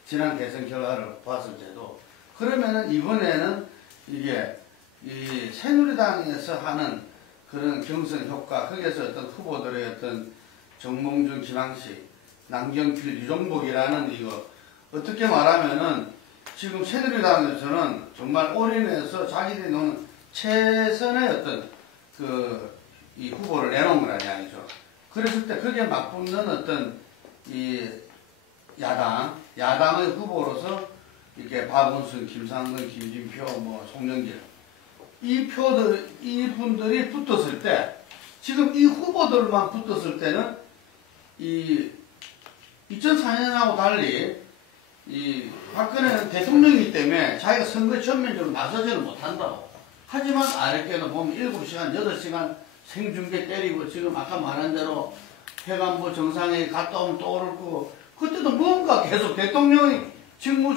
지난 대선 결과를 봤을 때도. 그러면은 이번에는 이게 이 새누리당에서 하는 그런 경선 효과, 거기에서 어떤 후보들의 어떤 정몽준, 김항식, 남경필, 유종복이라는 이거 어떻게 말하면은 지금 새누리당에서는 정말 올인해서 자기들이 놓은 최선의 어떤 이 후보를 내놓은 거란 이야기죠. 그랬을 때 거기에 맞붙는 어떤 이 야당의 후보로서 이렇게 박원순, 김상근, 김진표, 뭐 송영길 이분들이 붙었을 때 지금 이 후보들만 붙었을 때는 이 2004년하고 달리 이 박근혜는 대통령이기 때문에 자기가 선거에 전면적으로 나서지를 못한다고. 하지만 아랫게는 보면 7시간, 8시간 생중계 때리고 지금 아까 말한 대로 해관부 정상회의 갔다 오면 또 오를 거고 그때도 뭔가 계속 대통령의 직무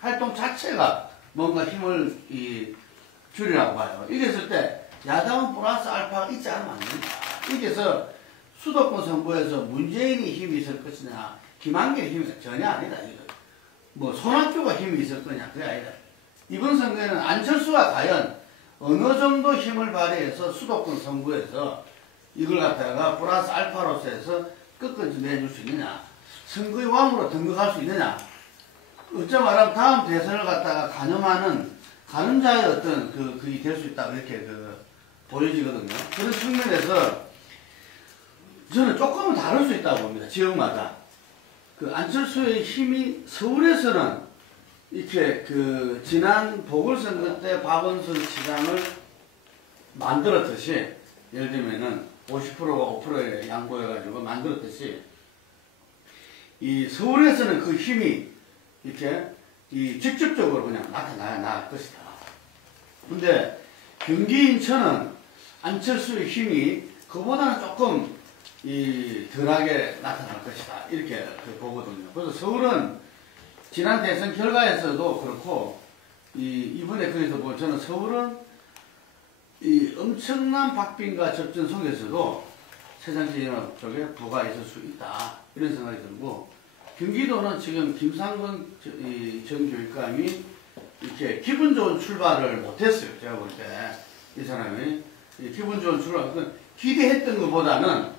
활동 자체가 뭔가 힘을 줄이라고 봐요. 이랬을 때 야당은 플러스 알파가 있지 않으면 안 된다. 이래서 수도권 선거에서 문재인이 힘이 있을 것이냐 김한길이 힘이 있을 전혀 아니다. 이거. 뭐 손학규가 힘이 있을 거냐 그게 아니다. 이번 선거에는 안철수가 과연 어느 정도 힘을 발휘해서 수도권 선거에서 이걸 갖다가 플러스 알파로서 해서 끝까지 내줄 수 있느냐 선거의 왕으로 등극할 수 있느냐 어쩌 말하면 다음 대선을 갖다가 가늠하는 가늠자의 어떤 그게 될 수 있다 이렇게 보여지거든요. 그런 측면에서 저는 조금은 다를 수 있다고 봅니다. 지역마다 안철수의 힘이 서울에서는 이렇게 지난 보궐선거 때 박원순 시장을 만들었듯이 예를 들면은 50%가 5%에 양보해가지고 만들었듯이 이 서울에서는 그 힘이 이렇게 직접적으로 그냥 나타날 것이다. 근데 경기 인천은 안철수의 힘이 그보다는 조금 덜하게 나타날 것이다. 이렇게 보거든요. 그래서 서울은 지난 대선 결과에서도 그렇고 이번에 그래서 뭐 저는 서울은 엄청난 박빙과 접전 속에서도 새정치연합 쪽에 부가 있을 수 있다. 이런 생각이 들고 경기도는 지금 김상근 전 교육감이 이렇게 기분 좋은 출발을 못했어요. 제가 볼 때 이 사람이 기분 좋은 출발, 기대했던 것보다는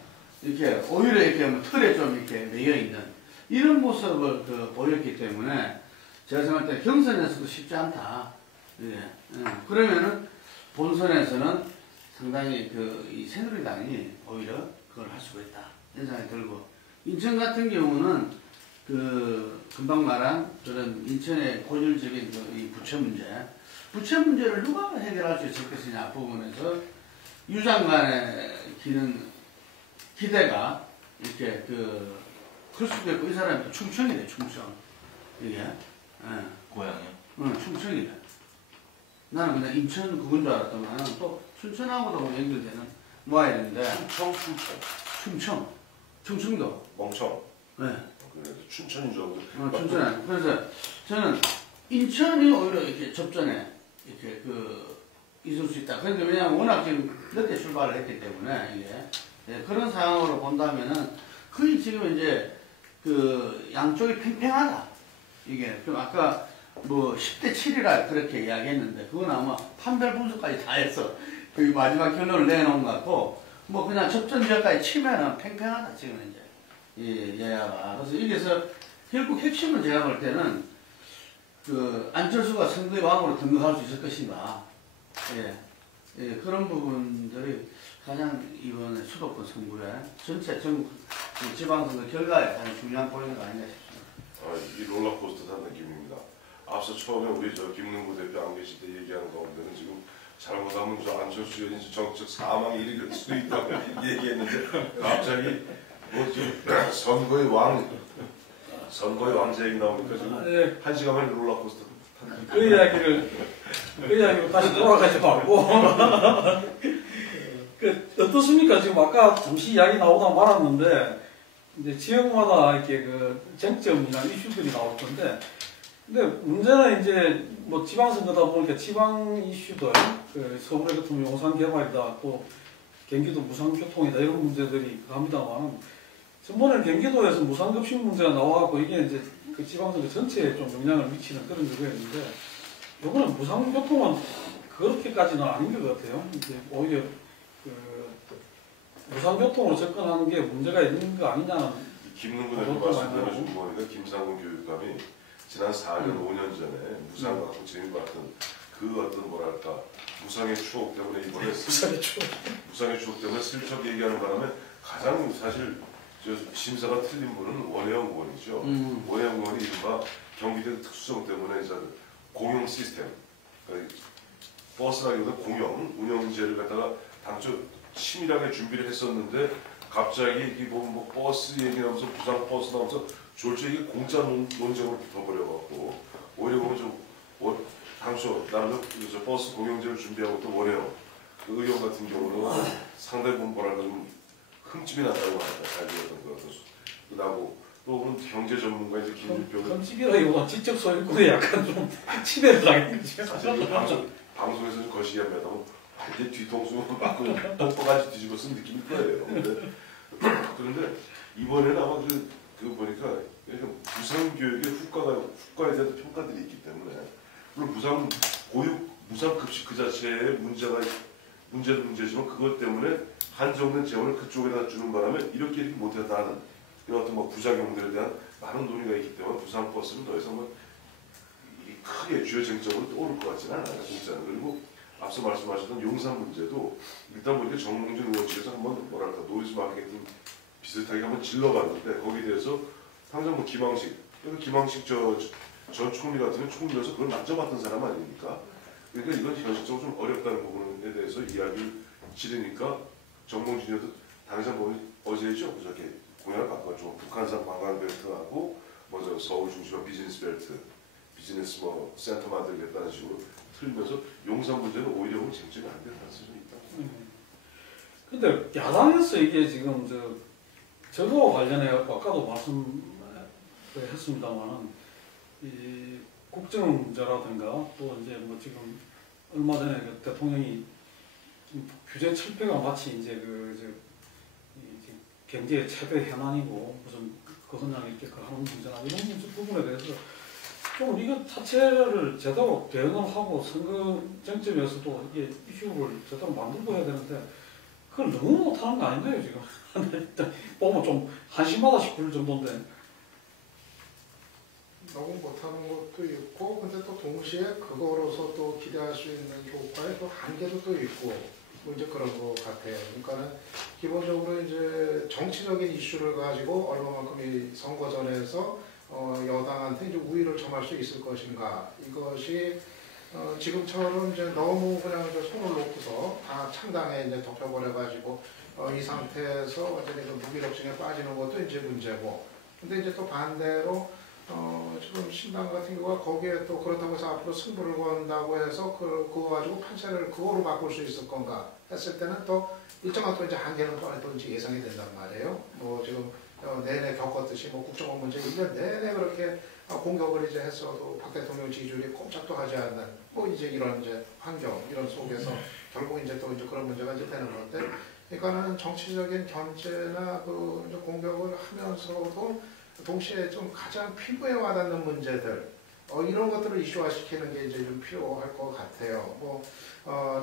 이렇게 오히려 이렇게 뭐 틀에 좀 이렇게 매여 있는 이런 모습을 보였기 때문에 제가 생각할 때 경선에서도 쉽지 않다. 예. 그러면은 본선에서는 상당히 이 새누리당이 오히려 그걸 할 수가 있다. 이런 생각이 들고, 인천 같은 경우는 금방 말한 그런 인천의 고질적인 이 부채 문제를 누가 해결할 수 있을 것이냐 부분에서 유 장관의 기대가 이렇게 클 수도 있고, 이 사람이 또 충청이래, 충청. 이게. 예. 고향이요? 충청이래. 나는 그냥 인천 그건 줄 알았더만 또 춘천하고도 연결되는 모아있는데. 충청도. 멍청. 네. 그래서 춘천인 줄 알고. 춘천. 그래서 저는 인천이 오히려 이렇게 접전에 이렇게 있을 수 있다. 그런데 왜냐하면 워낙 지금 늦게 출발을 했기 때문에 이게 그런 상황으로 본다면은 거의 지금 이제 양쪽이 팽팽하다. 이게 좀 아까 뭐 10대 7이라 그렇게 이야기했는데 그건 아마 판별 분석까지 다 해서 마지막 결론을 내놓은 것 같고, 뭐 그냥 접전 지역까지 치면은 팽팽하다 지금 이제 여야가. 그래서 여기서 결국 핵심은 제가 볼 때는 안철수가 선거의 왕으로 등극할 수 있을 것인가. 그런 부분들이 가장 이번에 수도권 선거에 전체 지방선거 결과에 가장 중요한 포인트가 아닌가 싶습니다. 이 롤러코스터 탄 느낌입니다. 앞서 처음에 우리 김능구 대표 안 계실 때 얘기하는 가운데는 지금 잘못하면 안철수 의원이 정책 사망에 이를 수도 있다고 얘기했는데 갑자기 뭐 지금 선거의 왕자 얘기 나오니까 지금 한 시간 만에 롤러코스터 탄 그 이야기로 다시 돌아가지 말고 어떻습니까? 지금 아까 잠시 이야기 나오다 말았는데 이제 지역마다 이렇게 쟁점이나 이슈들이 나올 건데, 근데 문제는 이제 뭐 지방선거다 보니까 지방 이슈들, 서울의 같은 용산 개발이다, 또 경기도 무상교통이다, 이런 문제들이 갑니다만, 전번에 경기도에서 무상급식 문제가 나와갖고 이게 이제 지방선거 전체에 좀 영향을 미치는 그런 거였는데, 이번엔 무상교통은 그렇게까지는 아닌 것 같아요. 이제 오히려 무상교통으로 접근하는 게 문제가 있는 거 아니냐는. 김능구 대표 말씀드려준 거 보니까 김상곤 교육감이 지난 4년, 5년 전에 무상 갖고 재미 봤던 뭐랄까 무상의 추억 때문에 이번에 무상의 추억 때문에 슬쩍 얘기하는 바람에 가장 사실 심사가 틀린 분은 원혜영 의원이죠. 원혜영 의원이 이른바 경기도 특수성 때문에 공용 시스템, 버스라기보다 공용 운영제를 갖다가 당초 치밀하게 준비를 했었는데 갑자기 뭐 버스 얘기하면서 부산 버스 나오면서 졸지 이게 공짜 논쟁으로 붙어버려갖고 오히려 보면 당초 나름대로 버스 공영제를 준비하고 또 원해요. 그 의원 같은 경우는 상당히 뭐랄까 좀 흠집이 났다고 합니다. 잘 되었던 것 같아서. 나고 또 오늘 경제 전문가 이제 김준표는 흠집이라기보다 지적 소유권에 약간 좀 치대를 당했죠. 사실 방송에서 좀 거시기합니다. 완전 뒤통수 맞고 똥바가지 뒤집어 쓴 느낌일 거예요. 그런데 이번에는 아마 보니까 무상교육의 후과에 대한 평가들이 있기 때문에, 물론 무상급식 그 자체의 문제도 문제지만 그것 때문에 한정된 재원을 그쪽에다 주는 바람에 이렇게 못했다는 이런 어떤 부작용들에 대한 많은 논의가 있기 때문에 부산버스는 더 이상 크게 주요 쟁점으로 떠오를 것 같지는 않아요. 진짜는. 그리고 앞서 말씀하셨던 용산 문제도 일단 보니까 정몽준 의원 측에서 한번 노이즈 마케팅 비슷하게 한번 질러봤는데 거기에 대해서 항상 김황식 전 총리 같은 경우 총리로서 그걸 만져봤던 사람 아닙니까? 그러니까 이건 현실적으로 좀 어렵다는 부분에 대해서 이야기를 지르니까 정몽준 의원도 당장 보면 어제죠? 그저께 공약을 바꿨죠. 북한산 관광벨트하고 먼저 서울 중심의 비즈니스 센터 만들겠다는 식으로 틀면서 용산 문제는 오히려 쟁점이 안 될 가능성이 있다. 근데 야당에서 이게 지금 저거와 관련해 갖고 아까도 말씀했습니다만은 이 국정 문제라든가 또 이제 뭐 지금 얼마 전에 대통령이 규제 철폐가 마치 이제 경제의 최대 현안이고 무슨 그냥 이렇게 하는 문제나 이런 부분에 대해서 좀 이거 자체를 제대로 대응을 하고 선거 쟁점에서도 이게 이슈를 제대로 만들고 해야 되는데 그걸 너무 못하는 거 아닌가요 지금? 보면 좀 한심하다 싶을 정도인데. 너무 못하는 것도 있고, 근데 또 동시에 그거로서 또 기대할 수 있는 효과의 또 한계도 또 있고, 뭐 이제 그런 것 같아요. 그러니까는 기본적으로 이제 정치적인 이슈를 가지고 얼마만큼 이 선거전에서 여당한테 이제 우위를 점할 수 있을 것인가. 이것이 지금처럼 이제 너무 그냥 이제 손을 놓고서 다 창당에 이제 덮여버려가지고 이 상태에서 완전히 그 무기력증에 빠지는 것도 이제 문제고. 근데 이제 또 반대로 지금 신당 같은 경우가 거기에 또 그렇다고 해서 앞으로 승부를 건다고 해서 그거 가지고 판세를 그거로 바꿀 수 있을 건가 했을 때는 또 일정한 또 이제 한계는 또 이제 예상이 된단 말이에요. 뭐 지금 내내 겪었듯이 뭐 국정원 문제 1년 내내 그렇게 공격을 이제 했어도 박 대통령 지지율이 꼼짝도 하지 않는 뭐 이제 이런 이제 환경 이런 속에서 결국 이제 또 이제 그런 문제가 이제 되는 건데, 그러니까는 정치적인 견제나 그 이제 공격을 하면서도 동시에 좀 가장 피부에 와닿는 문제들 이런 것들을 이슈화시키는 게 이제 좀 필요할 것 같아요. 뭐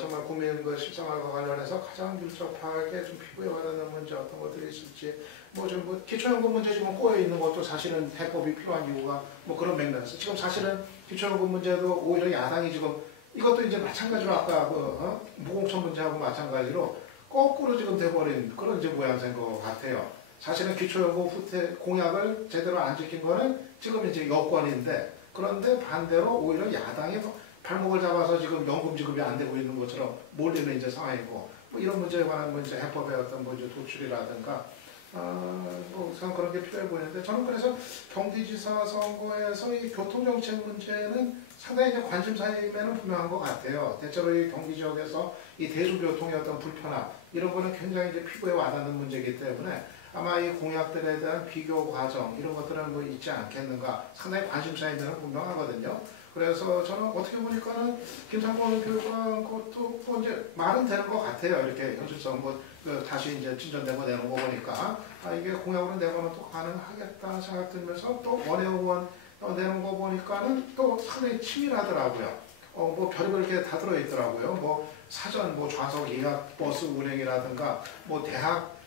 정말 국민 그 실생활과 관련해서 가장 밀접하게 좀 피부에 와닿는 문제 어떤 것들이 있을지, 뭐 좀 뭐 기초연금 문제 지금 꼬여 있는 것도 사실은 해법이 필요한 이유가 뭐 그런 맥락에서 지금 사실은 기초연금 문제도 오히려 야당이 지금 이것도 이제 마찬가지로 아까 그 무공천 문제하고 마찬가지로 거꾸로 지금 돼버린 그런 이제 모양새인 것 같아요. 사실은 기초연금 후퇴 공약을 제대로 안 지킨 거는 지금 이제 여권인데, 그런데 반대로 오히려 야당이 발목을 잡아서 지금 연금 지급이 안 되고 있는 것처럼 몰리는 이제 상황이고, 뭐 이런 문제에 관한 문제 해법의 어떤 뭐 이제 도출이라든가 뭐 우선 그런 게 필요해 보이는데, 저는 그래서 경기지사 선거에서 이 교통정책 문제는 상당히 이제 관심사임에는 분명한 것 같아요. 대체로 이 경기 지역에서 이 대중교통의 어떤 불편함 이런 거는 굉장히 이제 피부에 와닿는 문제이기 때문에 아마 이 공약들에 대한 비교 과정 이런 것들은 뭐 있지 않겠는가, 상당히 관심사인 데는 분명하거든요. 그래서 저는 어떻게 보니까는 김상곤 교육관 것도 뭐 이제 말은 되는 것 같아요. 이렇게 현실성 뭐 다시 이제 진전되고 내는 거 보니까 이게 공약으로 내고는 또 가능하겠다 생각 들면서, 또 원외 의원 내는 거 보니까는 또 상당히 치밀하더라고요. 뭐 별의별 게 다 들어있더라고요. 뭐 사전 뭐 좌석 예약 버스 운행이라든가 뭐 대학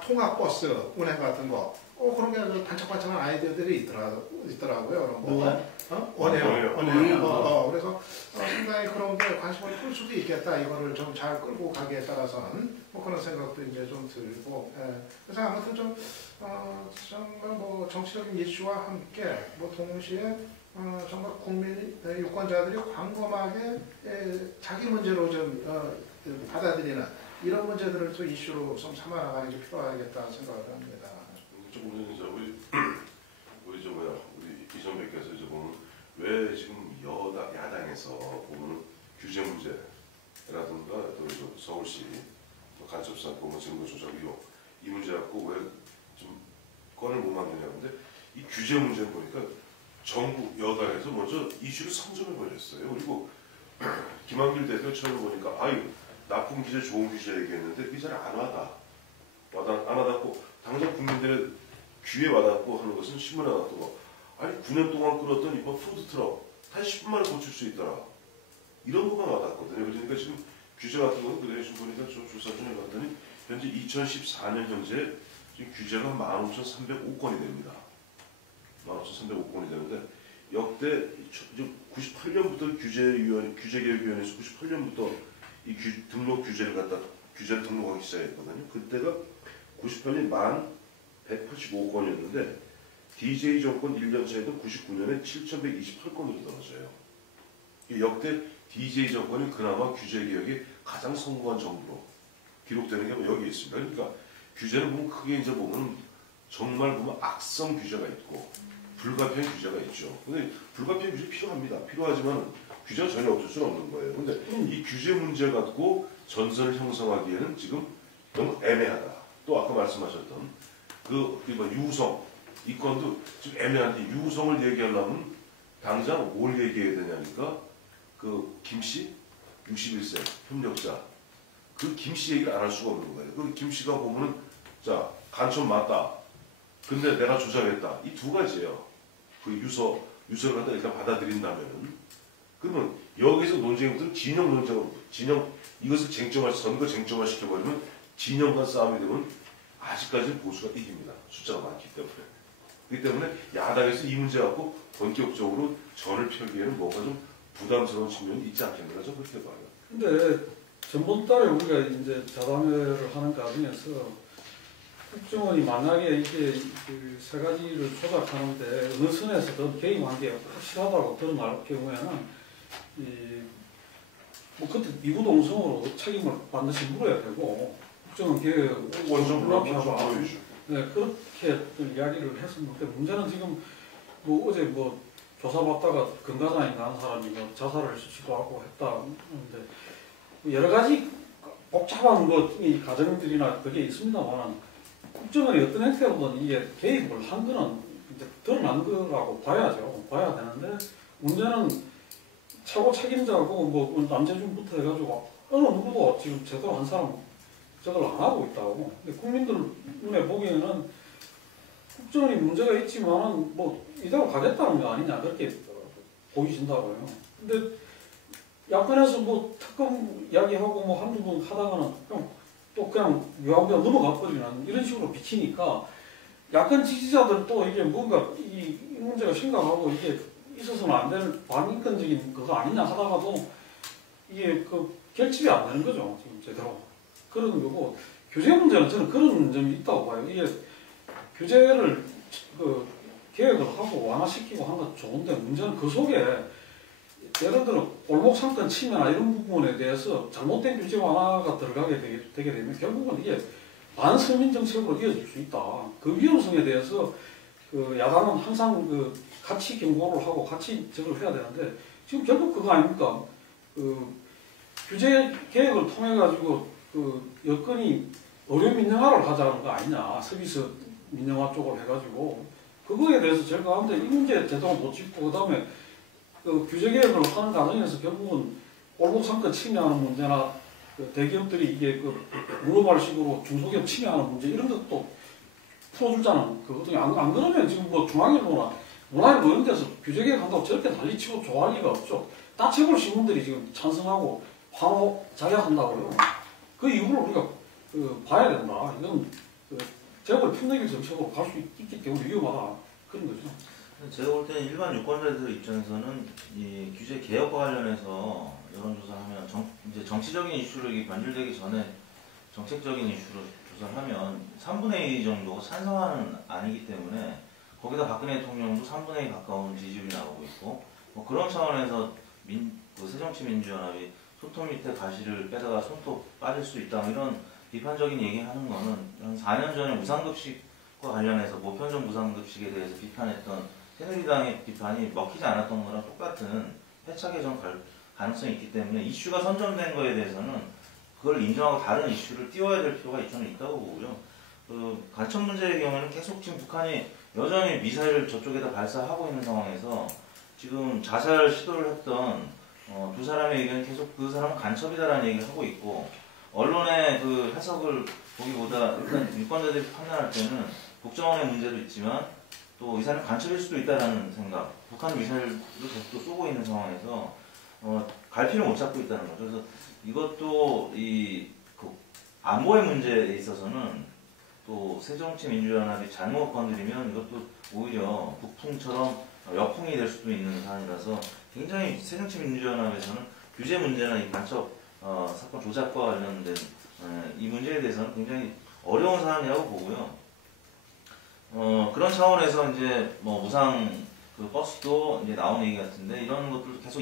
통학버스 운행 같은 거, 그런 게 아주 반짝반짝한 아이디어들이 있더라고요. 뭐가? 원해요. 그래서 상당히 그런 게 관심을 끌 수도 있겠다. 이거를 좀 잘 끌고 가기에 따라서는 뭐 그런 생각도 이제 좀 들고, 그래서 아무튼 좀 정말 뭐 정치적인 이슈와 함께 뭐 동시에 정말 국민 유권자들이 광범하게 자기 문제로 좀 받아들이는 이런 문제들을 또 이슈로 좀 삼아나가는 게 필요하겠다 생각을 합니다. 조금 전에 우리 이전배께서 이제 보면 왜 지금 야당에서 보면 규제 문제라든가 또 서울시 간첩사 공무 증거 조작 의혹 이 문제 갖고 왜 좀 건을 못 만드냐. 근데 이 규제 문제는 보니까 정부 여당에서 먼저 이슈를 선점해 버렸어요. 그리고 김한길 대표 처음 보니까 나쁜 규제, 좋은 규제 얘기했는데 그게 잘 안 와닿고 당장 국민들의 귀에 와닿고 하는 것은 신문에 나왔고, 9년 동안 끌었던 이번 푸드트럭 다시 10분 만에 고칠 수 있더라. 이런 거가 와닿거든요. 그러니까 지금 규제 같은 거는 그래요. 지금 보니까 저 조사 중에 봤더니 현재 2014년 현재 지금 규제가 15,305건이 됩니다. 15,305건이 되는데 역대 98년부터 규제개혁위원회에서 98년부터 이 등록 규제를 등록하기 시작했거든요. 그때가 98년 1,185건이었는데 DJ 정권 1년 차에도 99년에 7,128건으로 떨어져요. 역대 DJ 정권이 그나마 규제개혁이 가장 성공한 정부로 기록되는 게 여기 있습니다. 그러니까 규제는 보면 크게 이제 보면 정말 보면 악성 규제가 있고 불가피한 규제가 있죠. 근데 불가피한 규제 필요합니다. 필요하지만 규제가 전혀 없을 수는 없는 거예요. 근데 이 규제 문제 갖고 전선을 형성하기에는 지금 너무 애매하다. 또 아까 말씀하셨던 유성 이 건도 지금 애매한데, 유성을 얘기하려면 당장 뭘 얘기해야 되냐니까 김씨 61세 협력자 김씨 얘기를 안 할 수가 없는 거예요. 김씨가 보면은 간첩 맞다. 근데 내가 조작했다. 이 두 가지예요. 유서를 갖다 일단 받아들인다면은 그러면 여기서 논쟁부터 진영 이것을 선거 쟁점화 시켜버리면 진영과 싸움이 되면 아직까지는 보수가 이깁니다. 숫자가 많기 때문에. 그렇기 때문에 야당에서 이 문제 갖고 본격적으로 전을 펴기에는 뭔가 좀 부담스러운 측면이 있지 않겠는가 저는 그렇게 봐요. 근데 전번 달에 우리가 이제 자담회를 하는 과정에서 국정원이 만약에 이게 그 세 가지를 조작하는데 어느 선에서든 개입한 게 확실하다고 드러날 경우에는 뭐 그때 미구동성으로 책임을 반드시 물어야 되고 국정원 개혁 원점 불합리하고 보여주죠. 네, 그렇게 이야기를 했었는데 문제는 지금 뭐 어제 뭐 조사받다가 근가장이 나는 사람이 뭐 자살을 시도하고 했다는데 여러 가지 복잡한 이 과정들이나 그게 있습니다만 국정원이 어떤 행태로든 이게 개입을 한 거는 이제 드러난 거라고 봐야죠. 봐야 되는데 문제는 최고 책임자고 뭐 남재준부터 해가지고 어느 누구도 지금 제대로 한 사람 저걸 안 하고 있다고. 근데 국민들 눈에 보기에는 국정원이 문제가 있지만 뭐 이대로 가겠다는 거 아니냐 그렇게 보이신다고요. 근데 야권에서 뭐 특검 이야기하고 뭐 한두 번 하다가는 또 그냥 유하무야 넘어가 버리는 이런 식으로 비치니까 야권 지지자들 이게 뭔가 이 문제가 심각하고 이게 있어서는 안 되는 반인권적인 그거 아니냐 하다가도 이게 그 결집이 안 되는 거죠. 지금 제대로. 그런 거고 규제 문제는 저는 그런 점이 있다고 봐요. 이게 규제를 그 개혁을 하고 완화시키고 한 건 좋은데 문제는 그 속에 예를 들어 골목 상권 침해나 이런 부분에 대해서 잘못된 규제 완화가 들어가게 되게 되면 결국은 이게 반서민 정책으로 이어질 수 있다. 그 위험성에 대해서 그 야당은 항상 그 같이 경고를 하고 같이 저걸 해야 되는데 지금 결국 그거 아닙니까? 그 규제 개혁을 통해 가지고 그 여건이 의료 민영화를 하자는 거 아니냐? 서비스 민영화 쪽을 해가지고 그거에 대해서 제일 가운데 이 문제 제대로 못 짚고 그다음에 그 규제 개혁을 하는 과정에서 결국은 골목 상권 침해하는 문제나 그 대기업들이 이게 그 문어발식으로 중소기업 침해하는 문제 이런 것도 풀어주자는 그거든요. 안 그러면 지금 뭐 중앙일보나 문화일보 이런 데서 규제 개혁한다고 저렇게 난리치고 좋아할 리가 없죠. 따채볼 신문들이 지금 찬성하고 환호 자격한다고요. 그 이유를 우리가 봐야 된다. 이건 재벌 풋내기 정책으로 갈 수 있기 때문에 위험하다. 그런 거죠. 제가 볼 때는 일반 유권자들 입장에서는 이 규제 개혁과 관련해서 여론조사하면 이제 정치적인 이슈로 반줄되기 전에 정책적인 이슈로 조사를 하면 3분의 2 정도가 찬성하는 아니기 때문에 거기다 박근혜 대통령도 3분의 2 가까운 지지율이 나오고 있고 뭐 그런 차원에서 새정치민주연합이 손톱 밑에 가시를 빼다가 손톱 빠질 수 있다 뭐 이런 비판적인 얘기하는 거는 한 4년 전에 무상급식과 관련해서 보편적 무상급식에 대해서 비판했던 새누리당의 비판이 먹히지 않았던 거랑 똑같은 회차 개정 가능성이 있기 때문에 이슈가 선점된 거에 대해서는 그걸 인정하고 다른 이슈를 띄워야 될 필요가 저는 있다고 보고요. 그 간첩 문제의 경우에는 계속 지금 북한이 여전히 미사일을 저쪽에다 발사하고 있는 상황에서 지금 자살 시도를 했던 두 사람의 의견이 계속 그 사람은 간첩이다라는 얘기를 하고 있고 언론의 그 해석을 보기보다 일단 유권자들이 판단할 때는 국정원의 문제도 있지만 또 이 사람이 간첩일 수도 있다라는 생각 북한 미사일도 계속 또 쏘고 있는 상황에서 갈피를 못 잡고 있다는 거죠. 그래서 이것도 그 안보의 문제에 있어서는 또 새정치민주연합이 잘못 건드리면 이것도 오히려 북풍처럼 역풍이 될 수도 있는 사안이라서 굉장히 새정치민주연합에서는 규제 문제나 이 간첩 사건 조작과 관련된 이 문제에 대해서는 굉장히 어려운 사안이라고 보고요. 그런 차원에서 이제 뭐 무상 그 버스도 이제 나온 얘기 같은데 이런 것들도 계속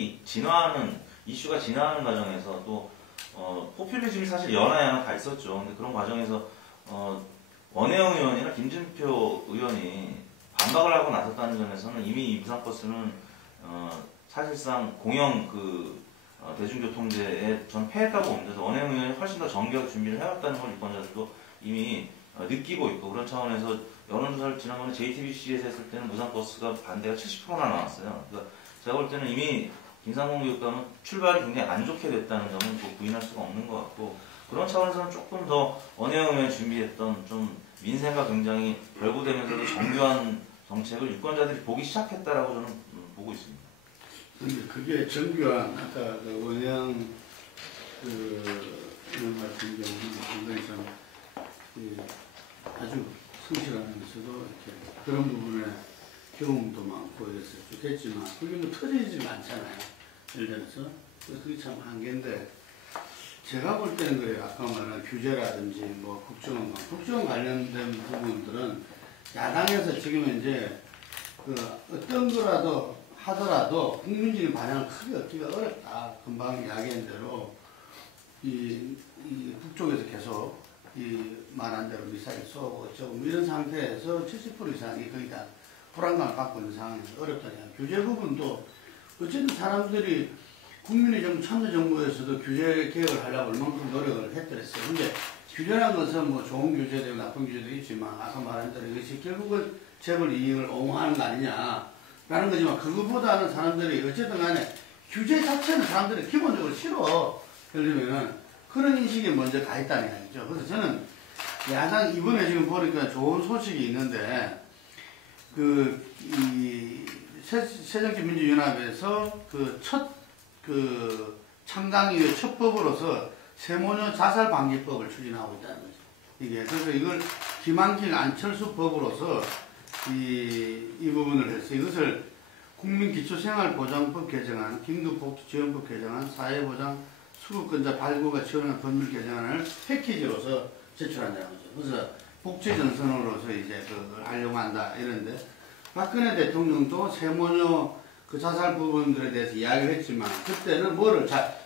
이슈가 진화하는 과정에서 또 포퓰리즘이 사실 연하야나 다 있었죠. 근데 그런 과정에서 원혜영 의원이나 김진표 의원이 반박을 하고 나섰다는 점에서는 이미 이 무상버스는 사실상 공영 대중교통제에 전 패했다고 봅니다. 그래서 원혜영 의원이 훨씬 더 정교하게 준비를 해왔다는 걸 유권자들도 이미 느끼고 있고 그런 차원에서 여론조사를 지난번에 JTBC에서 했을 때는 무상버스가 반대가 70%나 나왔어요. 그러니까 제가 볼 때는 이미 김상곤 교육감은 출발이 굉장히 안 좋게 됐다는 점은 또 부인할 수가 없는 것 같고 그런 차원에서는 조금 더 원혜영 의원이 준비했던 좀 민생과 굉장히 결부되면서도 정교한 정책을 유권자들이 보기 시작했다라고 저는 보고 있습니다. 근데 그게 정교한 아까 그 원형 이런 같은 경우는 상당히 좀 아주 성실하면서도 이렇게 그런 부분에 경험도 많고 이래서 좋겠지만 그게 뭐 터지지 않잖아요. 예를 들어서 그래서 그게 참 한계인데 제가 볼 때는 그래요. 아까 말한 규제라든지 뭐 국정 관련된 부분들은 야당에서 지금 이제 그 어떤 거라도 하더라도 국민적인 반향을 크게 얻기가 어렵다. 금방 이야기한 대로 이 북쪽에서 계속 이 말한 대로 미사일 쏘고 어쩌고 뭐 이런 상태에서 70% 이상이 거의 다 불안감을 갖고 있는 상황이 어렵다냐. 규제 부분도 어쨌든 사람들이 국민의 정부 참여정부에서도 규제 개혁을 하려고 얼만큼 노력을 했더랬어요. 근데 규제라는 것은 뭐 좋은 규제도 있고 나쁜 규제도 있지만 아까 말한 대로 이것이 결국은 재벌 이익을 옹호하는 거 아니냐라는 거지만 그것보다는 사람들이 어쨌든 간에 규제 자체는 사람들이 기본적으로 싫어. 예를 들면 그런 인식이 먼저 가 있다는 얘기죠. 그래서 저는 야당 이번에 지금 보니까 좋은 소식이 있는데 이 새정치민주연합에서 창당 이후 첫 법으로서 세모녀 자살 방지법을 추진하고 있다는 거죠. 그래서 이걸 김한길 안철수 법으로서 이 부분을 해서 이것을 국민기초생활보장법 개정안, 긴급복지지원법 개정안, 사회보장 수급권자 발굴과 지원하는 법률 개정안을 패키지로서 제출한다는 거죠. 그래서 복지전선으로서 이제 그걸 하려고 한다 이런데 박근혜 대통령도 세모녀 그 자살 부분들에 대해서 이야기를 했지만 그때는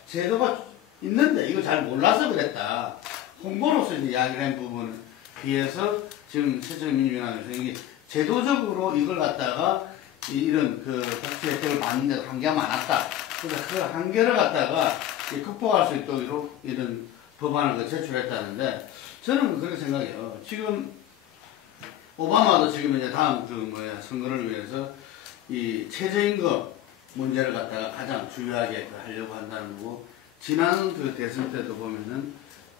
제도가 있는데 이거 잘 몰라서 그랬다. 홍보로서 이제 이야기를 한 부분에 비해서 지금 새정민주연합에서 이게 제도적으로 이걸 갖다가 이런 그 복지 혜택을 받는 데 한계가 많았다. 그래서 그 한계를 갖다가 극복할 수 있도록 이런 법안을 제출했다는데 저는 그렇게 생각해요. 지금 오바마도 지금 이제 다음 선거를 위해서 이 최저임금 문제를 갖다가 가장 중요하게 하려고 한다는 거고 지난 그 대선 때도 보면은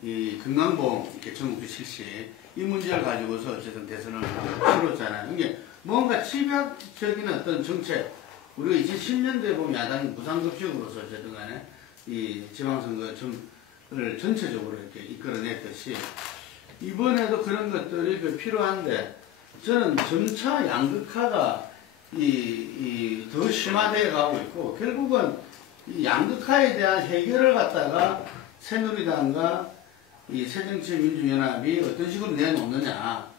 이 건강보험 개천국제 실시 이 문제를 가지고서 어쨌든 대선을 치렀잖아요. 이게 뭔가 치명적인 어떤 정책 우리가 2010년대에 보면 야당이 무상급식으로서 어쨌든 간에 이 지방선거를 전체적으로 이렇게 이끌어냈듯이 이번에도 그런 것들이 필요한데 저는 점차 양극화가 더 심화되어 가고 있고 결국은 이 양극화에 대한 해결을 갖다가 새누리당과 이 새정치민주연합이 어떤 식으로 내놓느냐.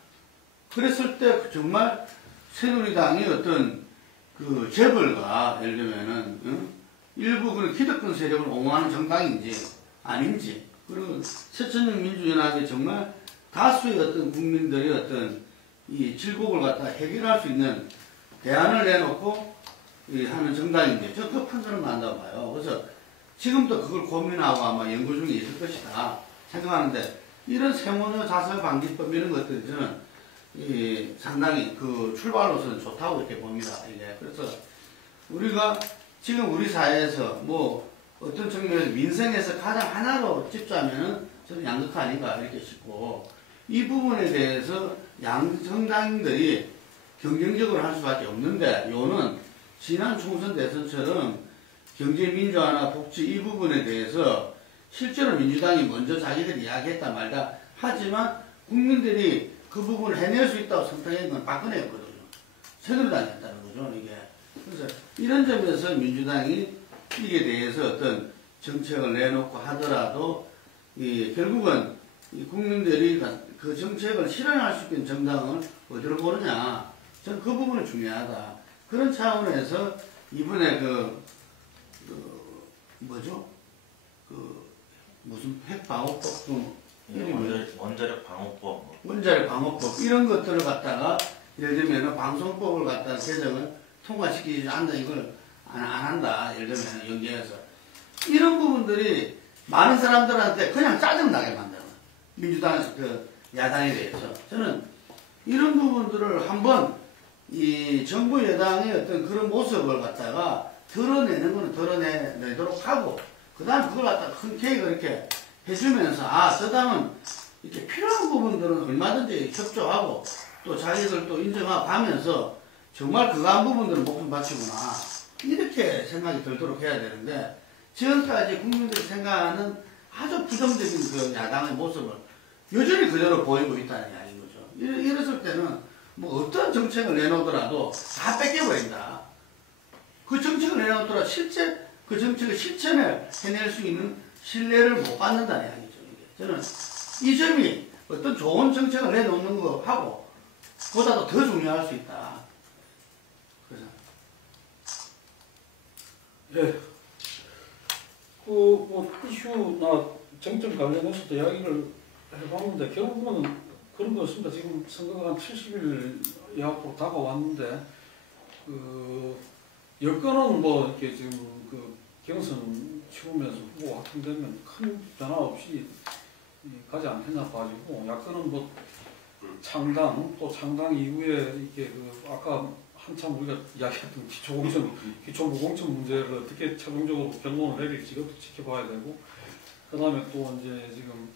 그랬을 때 정말 새누리당이 어떤 그 재벌과 예를 들면은 일부 그런 기득권 세력을 옹호하는 정당인지 아닌지 그리고 새천년민주연합이 정말 다수의 어떤 국민들의 어떤 이 질곡을 갖다 해결할 수 있는 대안을 내놓고 하는 정당인데 저 그 판단을 한다고 봐요. 그래서 지금도 그걸 고민하고 아마 연구 중에 있을 것이다 생각하는데 이런 세모녀 자살 방지법 이런 것들이 저는 상당히 그 출발로서는 좋다고 이렇게 봅니다. 그래서 우리가 지금 우리 사회에서 뭐 어떤 측면에서 민생에서 가장 하나로 찝자면은 저는 양극화 아닌가 이렇게 싶고 이 부분에 대해서 양정당들이 경쟁적으로 할 수밖에 없는데 요는 지난 총선 대선처럼 경제 민주화나 복지 이 부분에 대해서 실제로 민주당이 먼저 자기들이 이야기했다 말다 하지만 국민들이 그 부분을 해낼 수 있다고 선택한 건 박근혜였거든요. 새누리당이었다는 거죠, 이게. 그래서 이런 점에서 민주당이 이게 대해서 어떤 정책을 내놓고 하더라도 결국은 국민들이 그 정책을 실현할 수 있는 정당을 어디로 고르냐. 저는 그 부분이 중요하다. 그런 차원에서 이번에 무슨 핵방어법, 원자력 방어법, 원자력 방어법 이런 것들을 갖다가 예를 들면 방송법을 갖다가 개정을 통과시키지 않는다 이걸 안 한다 예를 들면 연계해서 이런 부분들이 많은 사람들한테 그냥 짜증나게 만드는 민주당 야당에 대해서 저는 이런 부분들을 한번 이 정부 여당의 어떤 그런 모습을 갖다가 드러내는 거는 드러내도록 하고 그 다음 그걸 갖다가 흔쾌히 그렇게 해주면서 저 당은 이렇게 필요한 부분들은 얼마든지 협조하고 또 자기들 또 인정하고 하면서 정말 그거한 부분들은 목숨 바치구나 이렇게 생각이 들도록 해야 되는데 지금까지 국민들이 생각하는 아주 부정적인 그 야당의 모습을 여전히 그대로 보이고 있다는 이야기인 거죠. 이랬을 때는 뭐 어떤 정책을 내놓더라도 다 뺏겨버린다. 그 정책을 내놓더라도 실제 그 정책을 실천을 해낼 수 있는 신뢰를 못 받는다는 이야기죠. 이게. 저는 이 점이 어떤 좋은 정책을 내놓는 거하고 보다도 더 중요할 수 있다. 그래서 예. 뭐 이슈나 쟁점 관련해서도 이야기를 해봤는데 결국은 그런 거였습니다. 지금 선거가 한 70일 앞으로 다가왔는데 여건은 뭐 이렇게 지금 그 경선 치르면서 후보 확정되면 큰 변화 없이 가지 않겠나 가지고 야권은 뭐 창당 또 창당 이후에 이렇게 아까 한참 우리가 이야기했던 기초무공천 문제를 어떻게 최종적으로 결론을 내릴지 이것도 지켜봐야 되고 그 다음에 또 이제 지금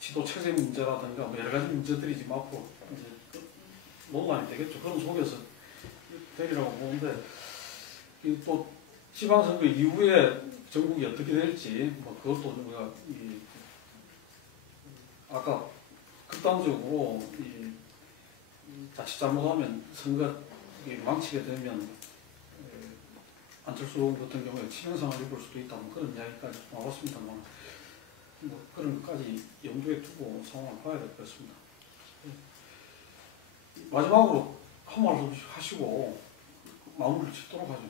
지도 체제 문제라든가 뭐 여러 가지 문제들이 지금 앞으로 이제 논란이 되겠죠. 그런 속에서 되리라고 보는데 또 지방선거 이후에 전국이 어떻게 될지 뭐 그것도 우리가 아까 극단적으로 자칫 잘못하면 선거 망치게 되면 안철수 의원 같은 경우에 치명상을 입을 수도 있다 뭐 그런 이야기까지 나왔습니다만 뭐 그런 것까지 염두에 두고 상황을 봐야 될 것 같습니다. 마지막으로 한 말씀 하시고 마무리를 짓도록 하죠.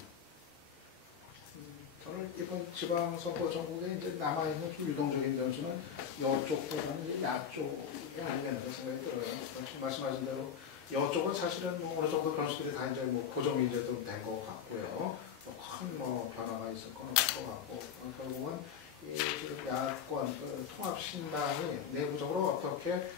저는 이번 지방선거 전국에 이제 남아있는 좀 유동적인 변수는 여쪽보다는 이제 야쪽이 아니겠나 생각이 들어요. 지금 말씀하신 대로 여쪽은 사실은 뭐 어느 정도 변수들이 다 이제 뭐 고정이 이제 좀 된 것 같고요. 큰 뭐 변화가 있을 건 없을 것 같고 결국은 이 지금 야권 그 통합신당이 내부적으로 어떻게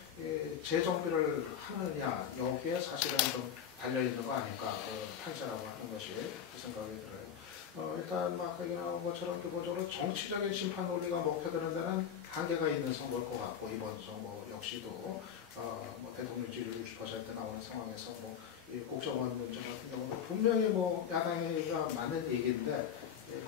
재정비를 하느냐 여기에 사실은 좀 달려 있는 거 아닐까 그 판세라고 하는 것이 그 생각이 들어요. 일단 막 여기 나온 것처럼 기본적으로 정치적인 심판 논리가 목표되는 데는 한계가 있는 선거일 것 같고 이번 선거 역시도 뭐 대통령 지지율 60% 나오는 상황에서 뭐 이 국정원 문제 같은 경우는 분명히 뭐 야당이가 맞는 얘기인데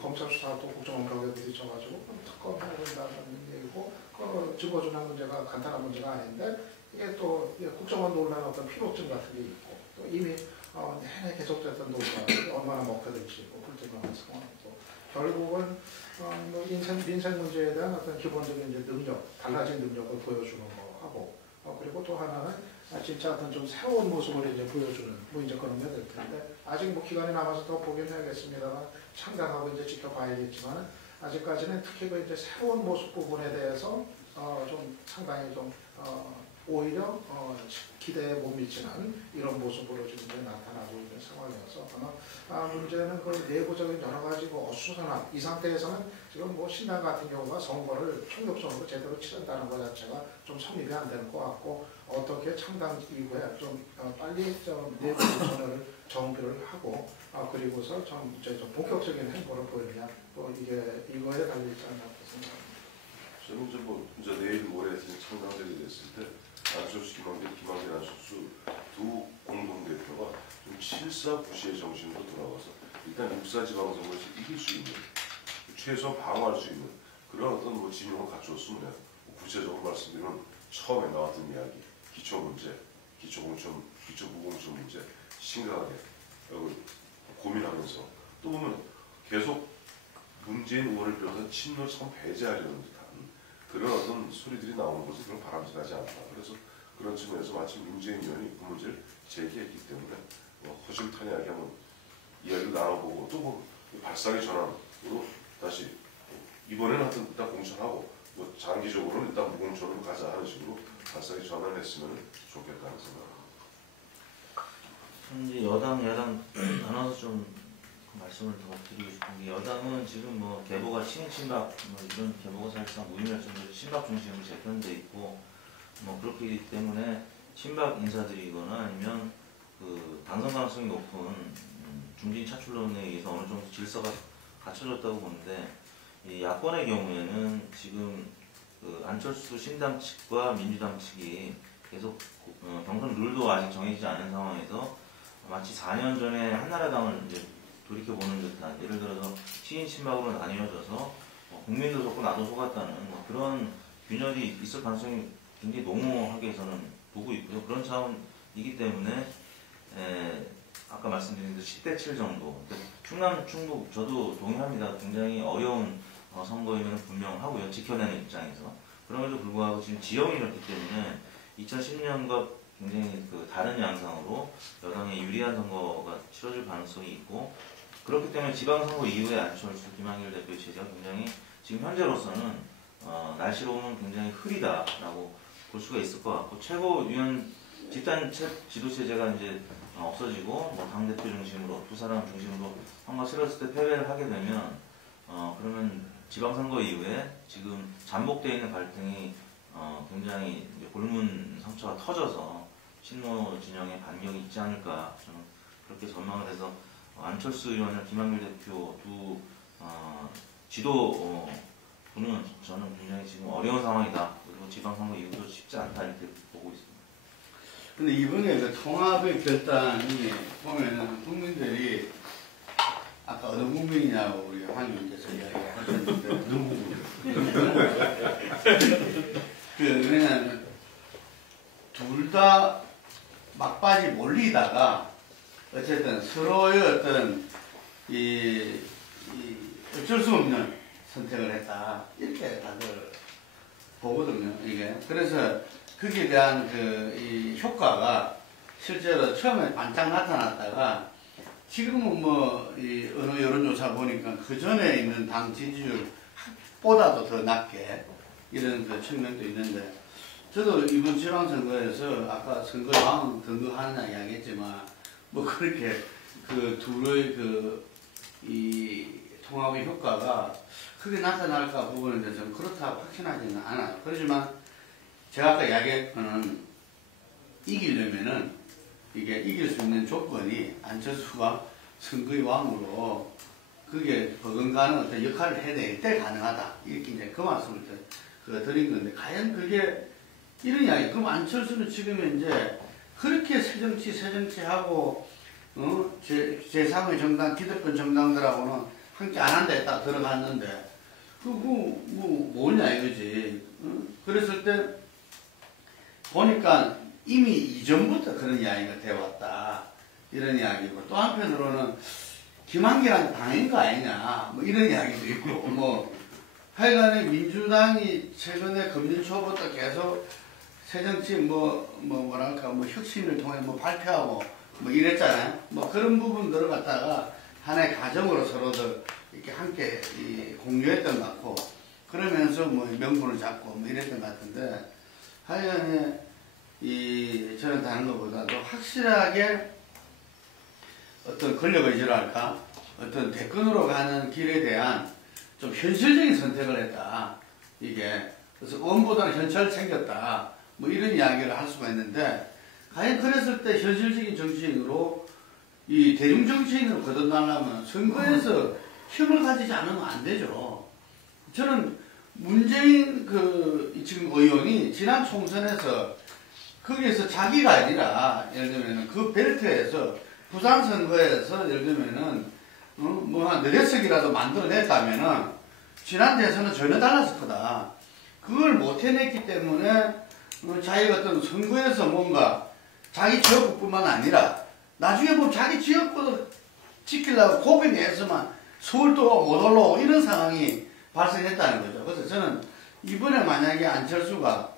검찰 수사도 국정원 벽에 부딪혀가지고 특검해야 된다는 얘기고 그 증거조작 문제가 간단한 문제가 아닌데 이게 또 국정원 논란 어떤 피로증 같은 게 있고 또 이미 내내 계속됐던 논란이 얼마나 먹혀들지 불투명한 상황이고 결국은 뭐 민생 문제에 대한 어떤 기본적인 이제 능력, 달라진 능력을 보여주는 거 하고 그리고 또 하나는 진짜 어떤 좀 새로운 모습을 이제 보여주는 뭐 이제 그런 게 될 텐데 아직 뭐 기간이 남아서 더 보긴 해야겠습니다만 창당하고 이제 지켜봐야겠지만 아직까지는 특히 그 이제 새로운 모습 부분에 대해서 좀 상당히 좀 오히려 기대에 못 미치는 이런 모습으로 지금 이제 나타나고 있는 상황이어서 아마 문제는 그 내부적인 여러 가지 뭐 어수선함 이 상태에서는 지금 뭐 신당 같은 경우가 선거를 총력적으로 제대로 치른다는 것 자체가 좀 성립이 안 되는 것 같고 어떻게 창당 이후에 좀 빨리 좀 내부 전열을 정비를 하고 그리고서 좀 이제 좀 본격적인 행보를 보이느냐 뭐 이게 이거에 달려있지 않나 생각합니다. 저는 이제 내일 모레 창당되게 됐을 때 안철수, 김한길 안철수 두 공동대표가 좀 7사9시의 정신으로 돌아와서 일단 6사 지방선거에서 이길 수 있는 최소한 방어할 수 있는 그런 어떤 뭐 진영을 갖추었으면 해요. 구체적으로 말씀드리면 처음에 나왔던 이야기 기초 문제, 기초무공천 문제 심각하게 고민하면서 또 보면 계속 문재인 의원을 비롯한 친노참 배제하려는 듯한 그런 어떤 소리들이 나오는 것은 그런 바람직하지 않다. 그래서 그런 측면에서 마침 문재인 의원이 그 문제를 제기했기 때문에 허심탄회하게 한번 이야기를 나눠보고 또 뭐 발상의 전환으로 다시 이번에는 하여튼 일단 공천하고 뭐 장기적으로는 일단 무공천으로 가자 하는 식으로 발상의 전환을 했으면 좋겠다는 생각입니다. 이제 여당, 야당 나눠서 좀 말씀을 더 드리고 싶은 게 여당은 지금 뭐 계보가 친박 뭐 이런 계보가 사실상 무의미할정도로 친박 중심으로 재편돼 있고 뭐 그렇기 때문에 친박 인사들이거나 아니면 그 당선 가능성이 높은 중진 차출론에 의해서 어느 정도 질서가 갖춰졌다고 보는데 이 야권의 경우에는 지금 그 안철수 신당 측과 민주당 측이 계속 경선 룰도 아직 정해지지 않은 상황에서 마치 4년 전에 한나라당을 이제 돌이켜보는 듯한, 예를 들어서 친인 친박으로 나뉘어져서 국민도 속고 나도 속았다는 그런 균열이 있을 가능성이 굉장히 농후하게 저는 보고 있고요. 그런 차원이기 때문에 아까 말씀드린 그 10대 7 정도, 충남, 충북 저도 동의합니다. 굉장히 어려운 선거임은 분명하고요. 지켜내는 입장에서. 그럼에도 불구하고 지금 지형이 그렇기 때문에 2010년과 굉장히 그 다른 양상으로 여당에 유리한 선거가 치러질 가능성이 있고, 그렇기 때문에 지방선거 이후에 안철수, 김한길 대표의 체제가 굉장히 지금 현재로서는 날씨로는 굉장히 흐리다라고 볼 수가 있을 것 같고, 최고위원 집단 지도체제가 이제 없어지고 뭐 당대표 중심으로 두 사람 중심으로 선거 치렀을 때 패배를 하게 되면 그러면 지방선거 이후에 지금 잠복되어 있는 갈등이 굉장히 이제 골문 상처가 터져서 친노 진영의 반격이 있지 않을까, 저는 그렇게 전망을 해서 안철수 의원을 김한길 대표 두 지도 분은 저는 굉장히 지금 어려운 상황이다. 그리고 지방선거 이후도 쉽지 않다 이렇게 보고 있습니다. 근데 이번에 그 통합의 결단이 보면은 국민들이 아까 어느 국민이냐고 우리 황 의원께서 이야기하셨는데 누구? 그냥 둘 다 막바지 몰리다가 어쨌든 서로의 어떤 이 어쩔 수 없는 선택을 했다 이렇게 다들 보거든요. 이게 그래서 거기에 대한 이 효과가 실제로 처음에 반짝 나타났다가 지금은 이 어느 여론조사 보니까 그 전에 있는 당 지지율보다도 더 낮게 이런 그 측면도 있는데, 저도 이번 지방선거에서 아까 선거왕 등극하느냐 이야기했지만 뭐 그렇게 그 둘의 이 통합의 효과가 크게 나타날까 부분에 대해서는 그렇다고 확신하지는 않아요. 그렇지만 제가 아까 이야기했거는 이기려면은 이게 이길 수 있는 조건이 안철수가 선거의 왕으로 그게 버금가는 어떤 역할을 해낼 때 가능하다. 이렇게 이제 그 말씀을 드린 건데, 과연 그게 이런 이야기. 그럼 안철수는 지금 이제 그렇게 새정치하고 제3의 정당, 기득권 정당들하고는 함께 안 한다 했다 들어갔는데, 뭐냐 이거지. 그랬을 때 보니까 이미 이전부터 그런 이야기가 되어왔다. 이런 이야기고, 또 한편으로는 김한길한테 당한 거 아니냐. 뭐 이런 이야기도 있고, 하여간에 민주당이 최근에 금년 초부터 계속 새정치 뭐랄까 혁신을 통해 발표하고 이랬잖아요. 그런 부분들을 갖다가 하나의 가정으로 서로들 이렇게 함께 공유했던 것 같고, 그러면서 명분을 잡고 이랬던 것 같은데, 하여간에 저는 다른 것보다도 확실하게 어떤 권력 의지랄까, 어떤 대권으로 가는 길에 대한 좀 현실적인 선택을 했다. 이게 그래서 원보다는 현찰을 챙겼다. 이런 이야기를 할 수가 있는데, 과연 그랬을 때 현실적인 정치인으로 이 대중 정치인으로 거듭나려면 선거에서 힘을 가지지 않으면 안 되죠. 저는 문재인 지금 의원이 지난 총선에서 거기에서 자기가 아니라 예를 들면 그 벨트에서 부산 선거에서 예를 들면은 한 4석이라도 만들어냈다면은 지난 대선은 전혀 달랐을 거다. 그걸 못 해냈기 때문에 자기가 어떤 선거에서 뭔가 자기 지역구뿐만 아니라 나중에 보면 자기 지역구도 지키려고 고비 내에서만 서울도 못 올라오고 이런 상황이 발생했다는 거죠. 그래서 저는 이번에 만약에 안철수가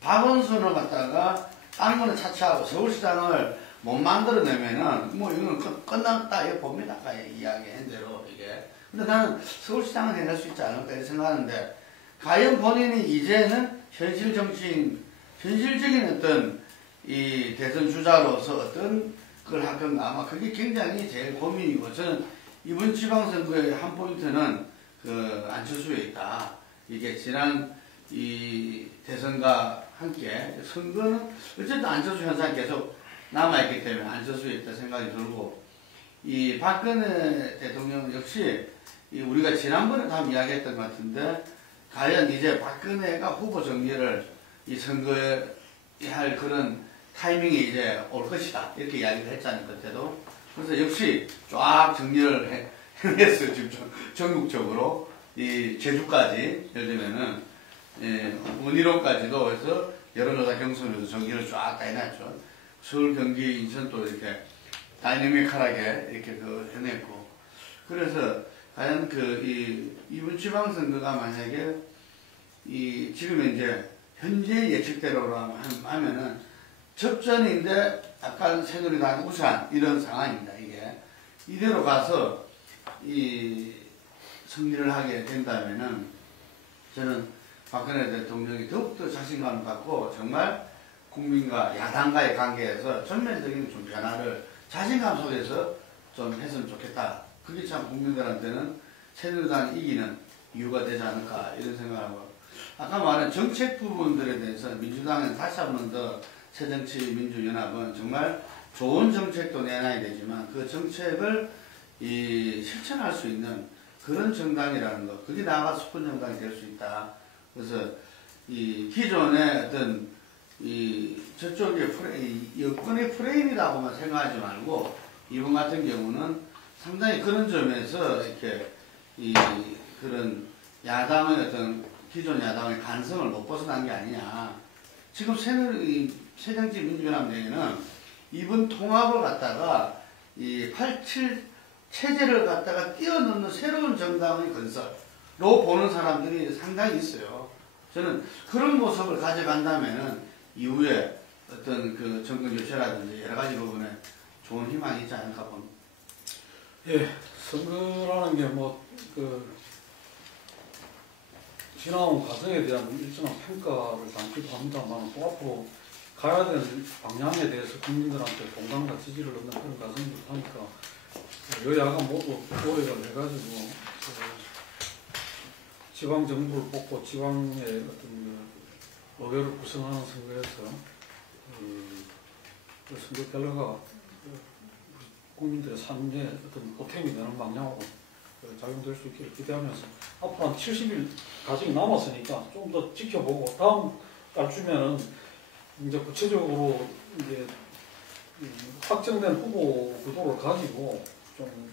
박원순을 갖다가 딴 거는 차치하고 서울시장을 못 만들어내면은 이건 끝났다 이렇게 봅니다. 아까 이야기한 대로 이게. 근데 나는 서울시장은 해낼 수 있지 않을까 이렇게 생각하는데, 과연 본인이 이제는 현실 정치인, 현실적인 어떤 이 대선 주자로서 어떤 걸 할 건가, 아마 그게 굉장히 제일 고민이고, 저는 이번 지방선거의 한 포인트는 안철수에 있다. 이게 지난 이 대선과 함께 선거는 어쨌든 안철수 현상이 계속 남아있기 때문에 안철수에 있다 생각이 들고, 이 박근혜 대통령 역시 우리가 지난번에 다 이야기했던 것 같은데, 과연 이제 박근혜가 후보 정리를 이 선거에 할 그런 타이밍이 이제 올 것이다. 이렇게 이야기를 했잖아요, 그때도. 그래서 역시 쫙 정리를 했어요, 지금 전국적으로. 이 제주까지, 예를 들면은, 원희룡까지도 해서 여론조사 경선에서 정리를 쫙 다 해놨죠. 서울, 경기, 인천도 이렇게 다이내믹하게 이렇게 해냈고. 그래서 과연 이번 지방선거가 만약에 지금 이제 현재 예측대로 하면은 접전인데 약간 새누리당 우세한 이런 상황입니다. 이게 이대로 가서 승리를 하게 된다면은 저는 박근혜 대통령이 더욱더 자신감을 갖고 정말 국민과 야당과의 관계에서 전면적인 좀 변화를 자신감 속에서 좀 했으면 좋겠다. 그게 참 국민들한테는 새누리당이 이기는 이유가 되지 않을까 이런 생각하고, 아까 말한 정책 부분들에 대해서 민주당은 다시 한 번 더 새정치민주연합은 정말 좋은 정책도 내놔야 되지만 그 정책을 실천할 수 있는 그런 정당이라는 것, 그게 나아가 수권 정당이 될 수 있다. 그래서 기존의 어떤 저쪽의 여권의 프레임이라고만 생각하지 말고 이번 같은 경우는 상당히 그런 점에서 이렇게 그런 야당의 어떤 기존 야당의 간성을 못 벗어난 게 아니냐. 지금 새정치민주연합 내에는 이번 통합을 갖다가 87 체제를 갖다가 뛰어넘는 새로운 정당의 건설로 보는 사람들이 상당히 있어요. 저는 그런 모습을 가져간다면은 이후에 어떤 그 정권 교체라든지 여러 가지 부분에 좋은 희망이 있지 않을까 봅니다. 예, 선거라는 게 지나온 과정에 대한 일정한 평가를 담기도 합니다만 또 앞으로 가야 되는 방향에 대해서 국민들한테 공감과 지지를 얻는 그런 과정도 하니까 여야가 모두 노력을 해가지고 지방 정부를 뽑고 지방의 어떤 의회를 구성하는 선거에서 그 선거 결과가 국민들의 삶에 어떤 보탬이 되는 방향으로 작용될 수 있기를 기대하면서 앞으로 한 70일 과정이 남았으니까 좀 더 지켜보고 다음 달쯤에는 이제 구체적으로 이제 확정된 후보 구도를 가지고 좀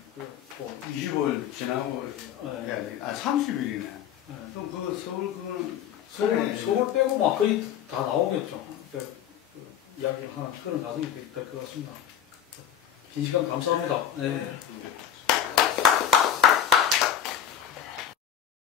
25일 지나고 해야 돼. 30일이네. 그럼 서울 서울 빼고 막 거의 다 나오겠죠. 이야기를 하는 그런 과정이 될 것 같습니다. 긴 시간 감사합니다. 네.